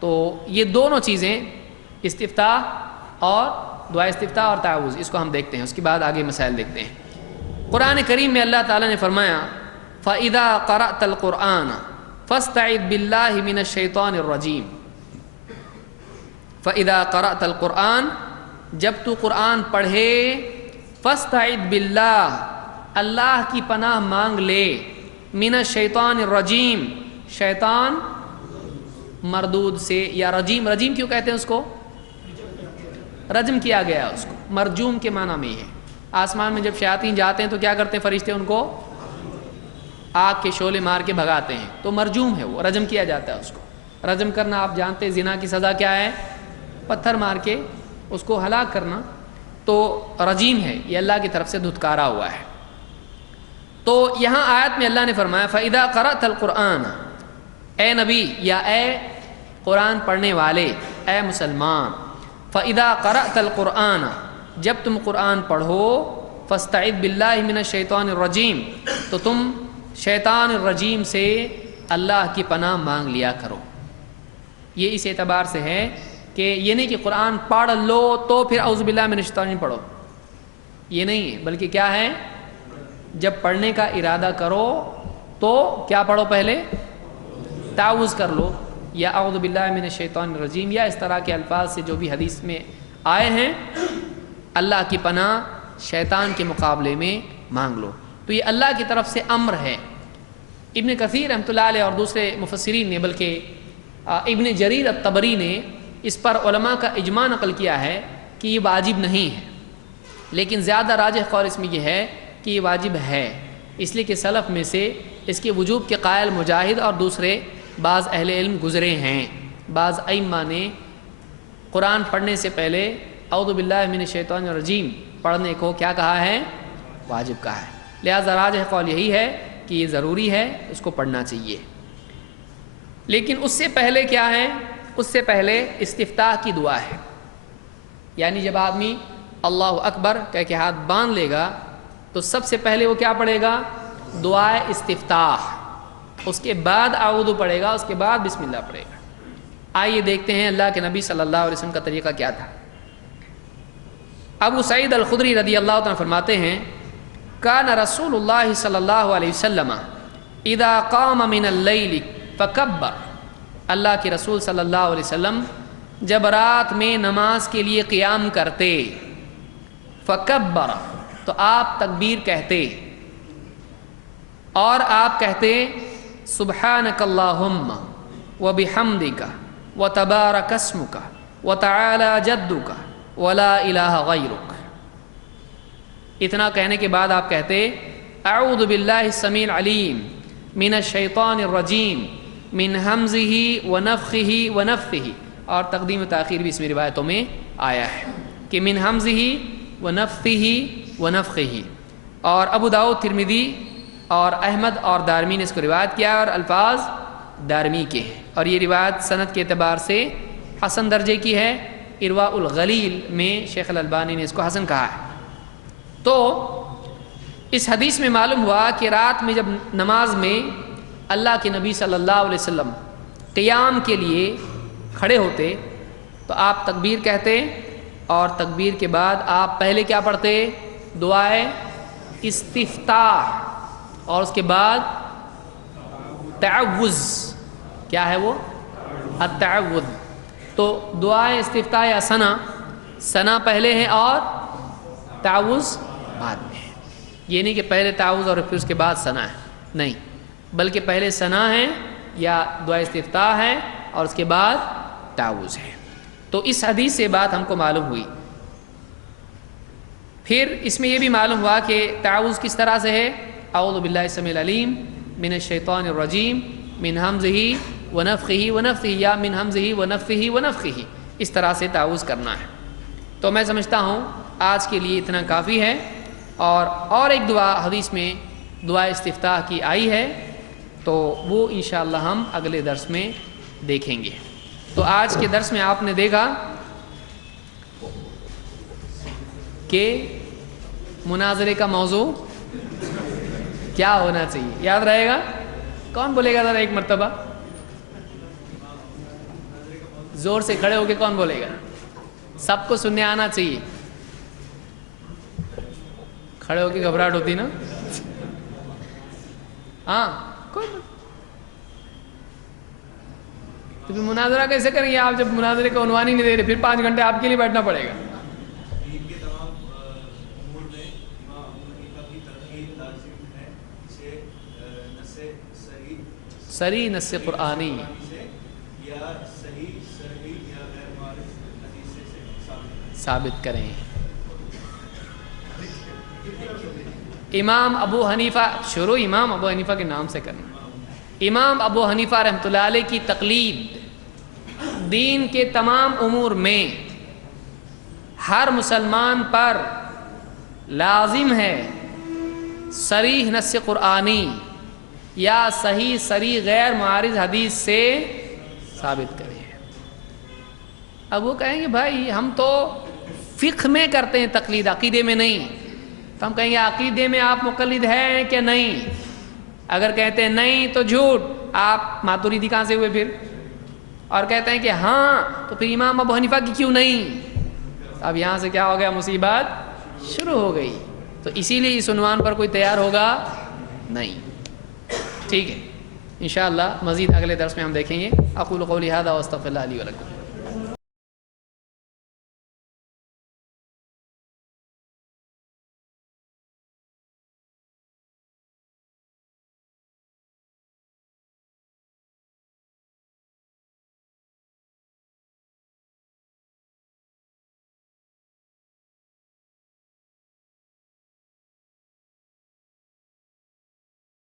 تو یہ دونوں چیزیں استفتاح اور دعا استفتاح اور تعوذ، اس کو ہم دیکھتے ہیں، اس کے بعد آگے مسائل دیکھتے ہیں۔ قرآن کریم میں اللہ تعالیٰ نے فرمایا فَإِذَا قَرَأْتَ الْقُرْآنَ فَاسْتَعِذْ بِاللَّهِ مِنَ الشَّيْطَانِ الرَّجِيمِ۔ فَإِذَا قَرَأْتَ الْقُرْآنَ، جب تو قرآن پڑھے، فَاسْتَعِذْ بِاللَّهِ، اللہ کی پناہ مانگ لے، مِنَ الشَّيْطَانِ الرَّجِيمِ، شیطان مردود سے، یا رجیم، رجیم کیوں کہتے ہیں اس کو؟ رجم کیا گیا اس کو، مرجوم کے معنی میں ہے۔ آسمان میں جب شیاطین جاتے ہیں تو کیا کرتے ہیں فرشتے؟ ان کو آگ کے شعلے مار کے بھگاتے ہیں، تو مرجوم ہے وہ، رجم کیا جاتا ہے اس کو۔ رجم کرنا آپ جانتے ہیں زنا کی سزا کیا ہے؟ پتھر مار کے اس کو ہلاک کرنا، تو رجیم ہے، یہ اللہ کی طرف سے دھتکارا ہوا ہے۔ تو یہاں آیت میں اللہ نے فرمایا فَإِذَا قَرَأْتَ الْقُرْآنَ، اے نبی یا اے قرآن پڑھنے والے، اے مسلمان، فَإِذَا قَرَأْتَ الْقُرْآنَ، جب تم قرآن پڑھو، فَاسْتَعِذْ بِاللَّهِ مِنَ الشَّيْطَانِ الرَّجِيمِ، تو تم شیطان الرجیم سے اللہ کی پناہ مانگ لیا کرو۔ یہ اس اعتبار سے ہے کہ یہ نہیں کہ قرآن پڑھ لو تو پھر اعوذ باللہ من الشیطان پڑھو، یہ نہیں ہے، بلکہ کیا ہے، جب پڑھنے کا ارادہ کرو تو کیا پڑھو؟ پہلے تعوذ کر لو، یا اعوذ باللہ من الشیطان الرجیم، یا اس طرح کے الفاظ سے جو بھی حدیث میں آئے ہیں، اللہ کی پناہ شیطان کے مقابلے میں مانگ لو۔ تو یہ اللہ کی طرف سے امر ہے۔ ابن کثیر رحمۃ اللہ علیہ اور دوسرے مفسرین نے، بلکہ ابن جریر الطبری نے اس پر علماء کا اجماع نقل کیا ہے کہ یہ واجب نہیں ہے، لیکن زیادہ راجح قول اس میں یہ ہے کہ یہ واجب ہے، اس لیے کہ سلف میں سے اس کے وجوب کے قائل مجاہد اور دوسرے بعض اہل علم گزرے ہیں۔ بعض ائمہ نے قرآن پڑھنے سے پہلے اعوذ باللہ من الشیطان الرجیم پڑھنے کو کیا کہا ہے؟ واجب کہا ہے۔ لہذا راجح قول یہی ہے کہ یہ ضروری ہے، اس کو پڑھنا چاہیے۔ لیکن اس سے پہلے کیا ہے؟ اس سے پہلے استفتاح کی دعا ہے، یعنی جب آدمی اللہ اکبر کہہ کے ہاتھ باندھ لے گا تو سب سے پہلے وہ کیا پڑھے گا؟ دعائے استفتاح، اس کے بعد اعوذ پڑھے گا، اس کے بعد بسم اللہ پڑھے گا۔ آئیے دیکھتے ہیں اللہ کے نبی صلی اللہ علیہ وسلم کا طریقہ کیا تھا۔ ابو سعید الخدری رضی اللہ عنہ فرماتے ہیں کان رسول اللہ صلی اللہ علیہ وسلم اذا قام من اللیل فکبر، اللہ کے رسول صلی اللہ علیہ وسلم جب رات میں نماز کے لیے قیام کرتے، فکبر، تو آپ تکبیر کہتے، اور آپ کہتے سبحانک اللہم وبحمدک وتبارک اسمک وتعالی جدک ولا الہ غیرک۔ اتنا کہنے کے بعد آپ کہتے اعوذ باللہ السمیع العلیم من الشیطان الرجیم من ہمزہ ونفخہ ونفثہ، اور تقدیم و تاخیر بھی اس میں روایتوں میں آیا ہے کہ من ہمزہ ونفثہ ونفخہ، اور ابو داؤد، ترمذی اور احمد اور دارمی نے اس کو روایت کیا، اور الفاظ دارمی کے ہیں، اور یہ روایت سند کے اعتبار سے حسن درجے کی ہے۔ ارواء الغلیل میں شیخ الالبانی نے اس کو حسن کہا ہے۔ تو اس حدیث میں معلوم ہوا کہ رات میں جب نماز میں اللہ کے نبی صلی اللہ علیہ وسلم قیام کے لیے کھڑے ہوتے تو آپ تکبیر کہتے، اور تکبیر کے بعد آپ پہلے کیا پڑھتے؟ دعائے استفتاح، اور اس کے بعد تعوذ، کیا ہے وہ؟ التعوذ۔ تو دعائے استفتاح یا ثنا پہلے ہے اور تعوذ بعد میں ہے۔ یہ نہیں کہ پہلے تعوذ اور پھر اس کے بعد ثنا ہے، نہیں، بلکہ پہلے ثنا ہے یا دعا استفتاح ہے اور اس کے بعد تعوذ ہے۔ تو اس حدیث سے بات ہم کو معلوم ہوئی۔ پھر اس میں یہ بھی معلوم ہوا کہ تعوذ کس طرح سے ہے؟ اعوذ باللہ السمیع العلیم من الشیطان الرجیم من ہمزہ ونفخہ ونفثہ، یا من ہمزہ ونفثہ ونفخہ، اس طرح سے تعوذ کرنا ہے۔ تو میں سمجھتا ہوں آج کے لیے اتنا کافی ہے، اور ایک دعا حدیث میں دعا استفتاح کی آئی ہے، تو وہ انشاءاللہ ہم اگلے درس میں دیکھیں گے۔ تو آج کے درس میں آپ نے دیکھا کہ مناظرے کا موضوع کیا ہونا چاہیے، یاد رہے گا؟ کون بولے گا ذرا ایک مرتبہ؟ زور سے کھڑے ہو کے کون بولے گا؟ سب کو سننے آنا چاہیے. کھڑے ہو کے گھبراہٹ ہوتی نا. ہاں کوئی تو پھر مناظرہ کیسے کریں گے آپ جب مناظرے کا عنوان ہی نہیں دے رہے؟ پھر 5 گھنٹے آپ کے لیے بیٹھنا پڑے گا. صریح نص قرآنی ثابت کریں. امام ابو حنیفہ شروع امام ابو حنیفہ کے نام سے کرنا. امام ابو حنیفہ رحمۃ اللہ علیہ کی تقلید دین کے تمام امور میں ہر مسلمان پر لازم ہے. صریح نص قرآنی یا صحیح صریح غیر معارض حدیث سے ثابت کریں. اب وہ کہیں گے بھائی ہم تو فقہ میں کرتے ہیں تقلید، عقیدے میں نہیں. تو ہم کہیں گے عقیدے میں آپ مقلد ہیں کہ نہیں؟ اگر کہتے ہیں نہیں تو جھوٹ، آپ ماتریدی کہاں سے ہوئے پھر؟ اور کہتے ہیں کہ ہاں تو پھر امام ابو حنیفہ کی کیوں نہیں؟ اب یہاں سے کیا ہو گیا؟ مصیبت شروع ہو گئی. تو اسی لیے اس عنوان پر کوئی تیار ہوگا نہیں. ٹھیک ہے، انشاءاللہ مزید اگلے درس میں ہم دیکھیں گے. اقول قولی ھذا واستغفر اللہ لی ولکم.